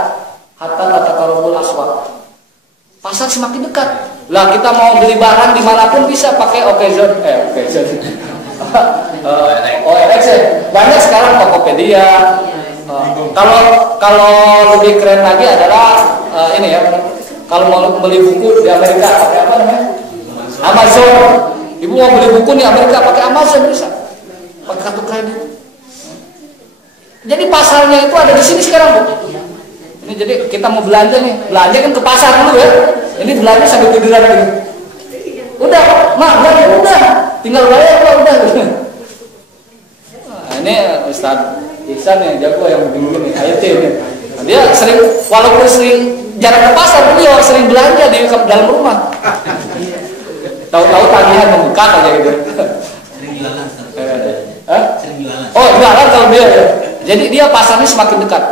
Hatta tataqarrubul aswaq. Pasar semakin dekat. Lah kita mau beli barang dimanapun bisa pakai Okezon. OLX ya. Banyak sekarang Tokopedia. Kalau lebih keren lagi adalah ini ya. Kalau mau beli buku di Amerika pakai apa namanya? Amazon. Ibu mau beli buku di Amerika pakai Amazon bisa. Pakai kartu kredit. Jadi pasarnya itu ada di sini sekarang Bu. Ini jadi kita mau belanja nih. Belanja kan ke pasar dulu ya. Ini belanja sambil tiduran gini. Udah, udah. Tinggal bayar kok udah. Nah, ini Ustaz Ihsan yang jago yang begini nih, IoT nih. Nah, dia sering, walaupun sering jarang ke pasar, beliau sering belanja di dalam rumah. Tahu-tahu tagihan membengkak aja gitu. Sering jualan. Sering jualan. Oh, jualan kalau dia. Jadi dia pasarnya semakin dekat.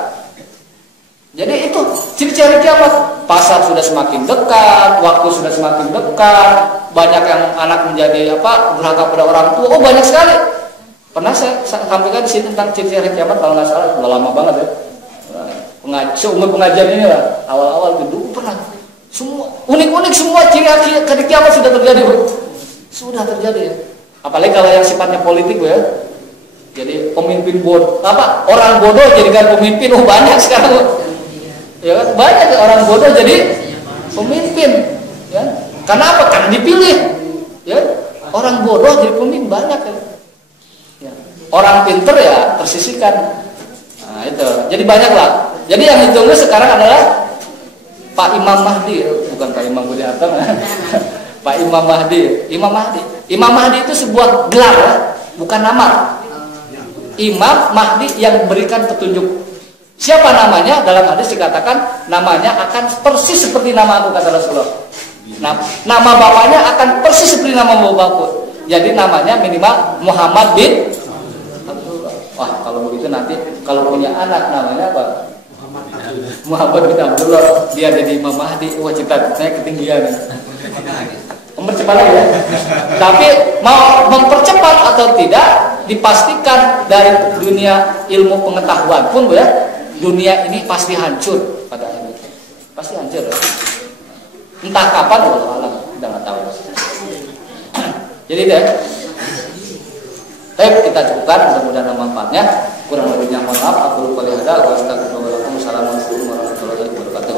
Jadi itu ciri-ciri kiamat. Pasar sudah semakin dekat, waktu sudah semakin dekat, banyak yang anak menjadi durhaka pada orang tua. Oh banyak sekali. Pernah saya sampaikan di sini tentang ciri-ciri kiamat kalau nggak salah, udah lama banget ya. Seumur pengajian ini lah, awal-awal dulu pernah. Semua unik-unik semua ciri kiamat sudah terjadi Bu. Sudah terjadi ya. Apalagi kalau yang sifatnya politik Bu ya. Jadi pemimpin orang bodoh jadikan pemimpin, banyak sekarang Bu. Ya kan banyak orang bodoh jadi pemimpin ya. Karena apa? Kan dipilih ya. Orang bodoh jadi pemimpin banyak ya. Orang pinter ya tersisihkan. Nah itu. Jadi banyak lah. Jadi yang ditunggu sekarang adalah Pak Imam Mahdi, bukan Pak Imam Budi Hartono. Pak Imam Mahdi. Imam Mahdi itu sebuah gelar ya, bukan nama. Imam Mahdi yang memberikan petunjuk. Siapa namanya? Dalam hadis dikatakan namanya akan persis seperti nama aku, kata Rasulullah. Nama bapaknya akan persis seperti nama bapakku. Jadi namanya minimal Muhammad bin Abdullah. Wah, kalau begitu nanti kalau punya anak namanya apa? Muhammad bin Abdullah. Dia jadi Imam Mahdi. Wah, cita-citanya ketinggian. Mempercepat lagi ya. Tapi mau mempercepat atau tidak dipastikan dari dunia ilmu pengetahuan pun ya, dunia ini pasti hancur pada akhirnya. Pasti hancur ya. Entah kapan, wallahu alam, kita nggak tahu. Jadi deh, baik kita cukupkan, mudah-mudahan manfaatnya. Kurang lebihnya mohon maaf. Aku lupa lihada. Wassalamualaikum warahmatullahi wabarakatuh.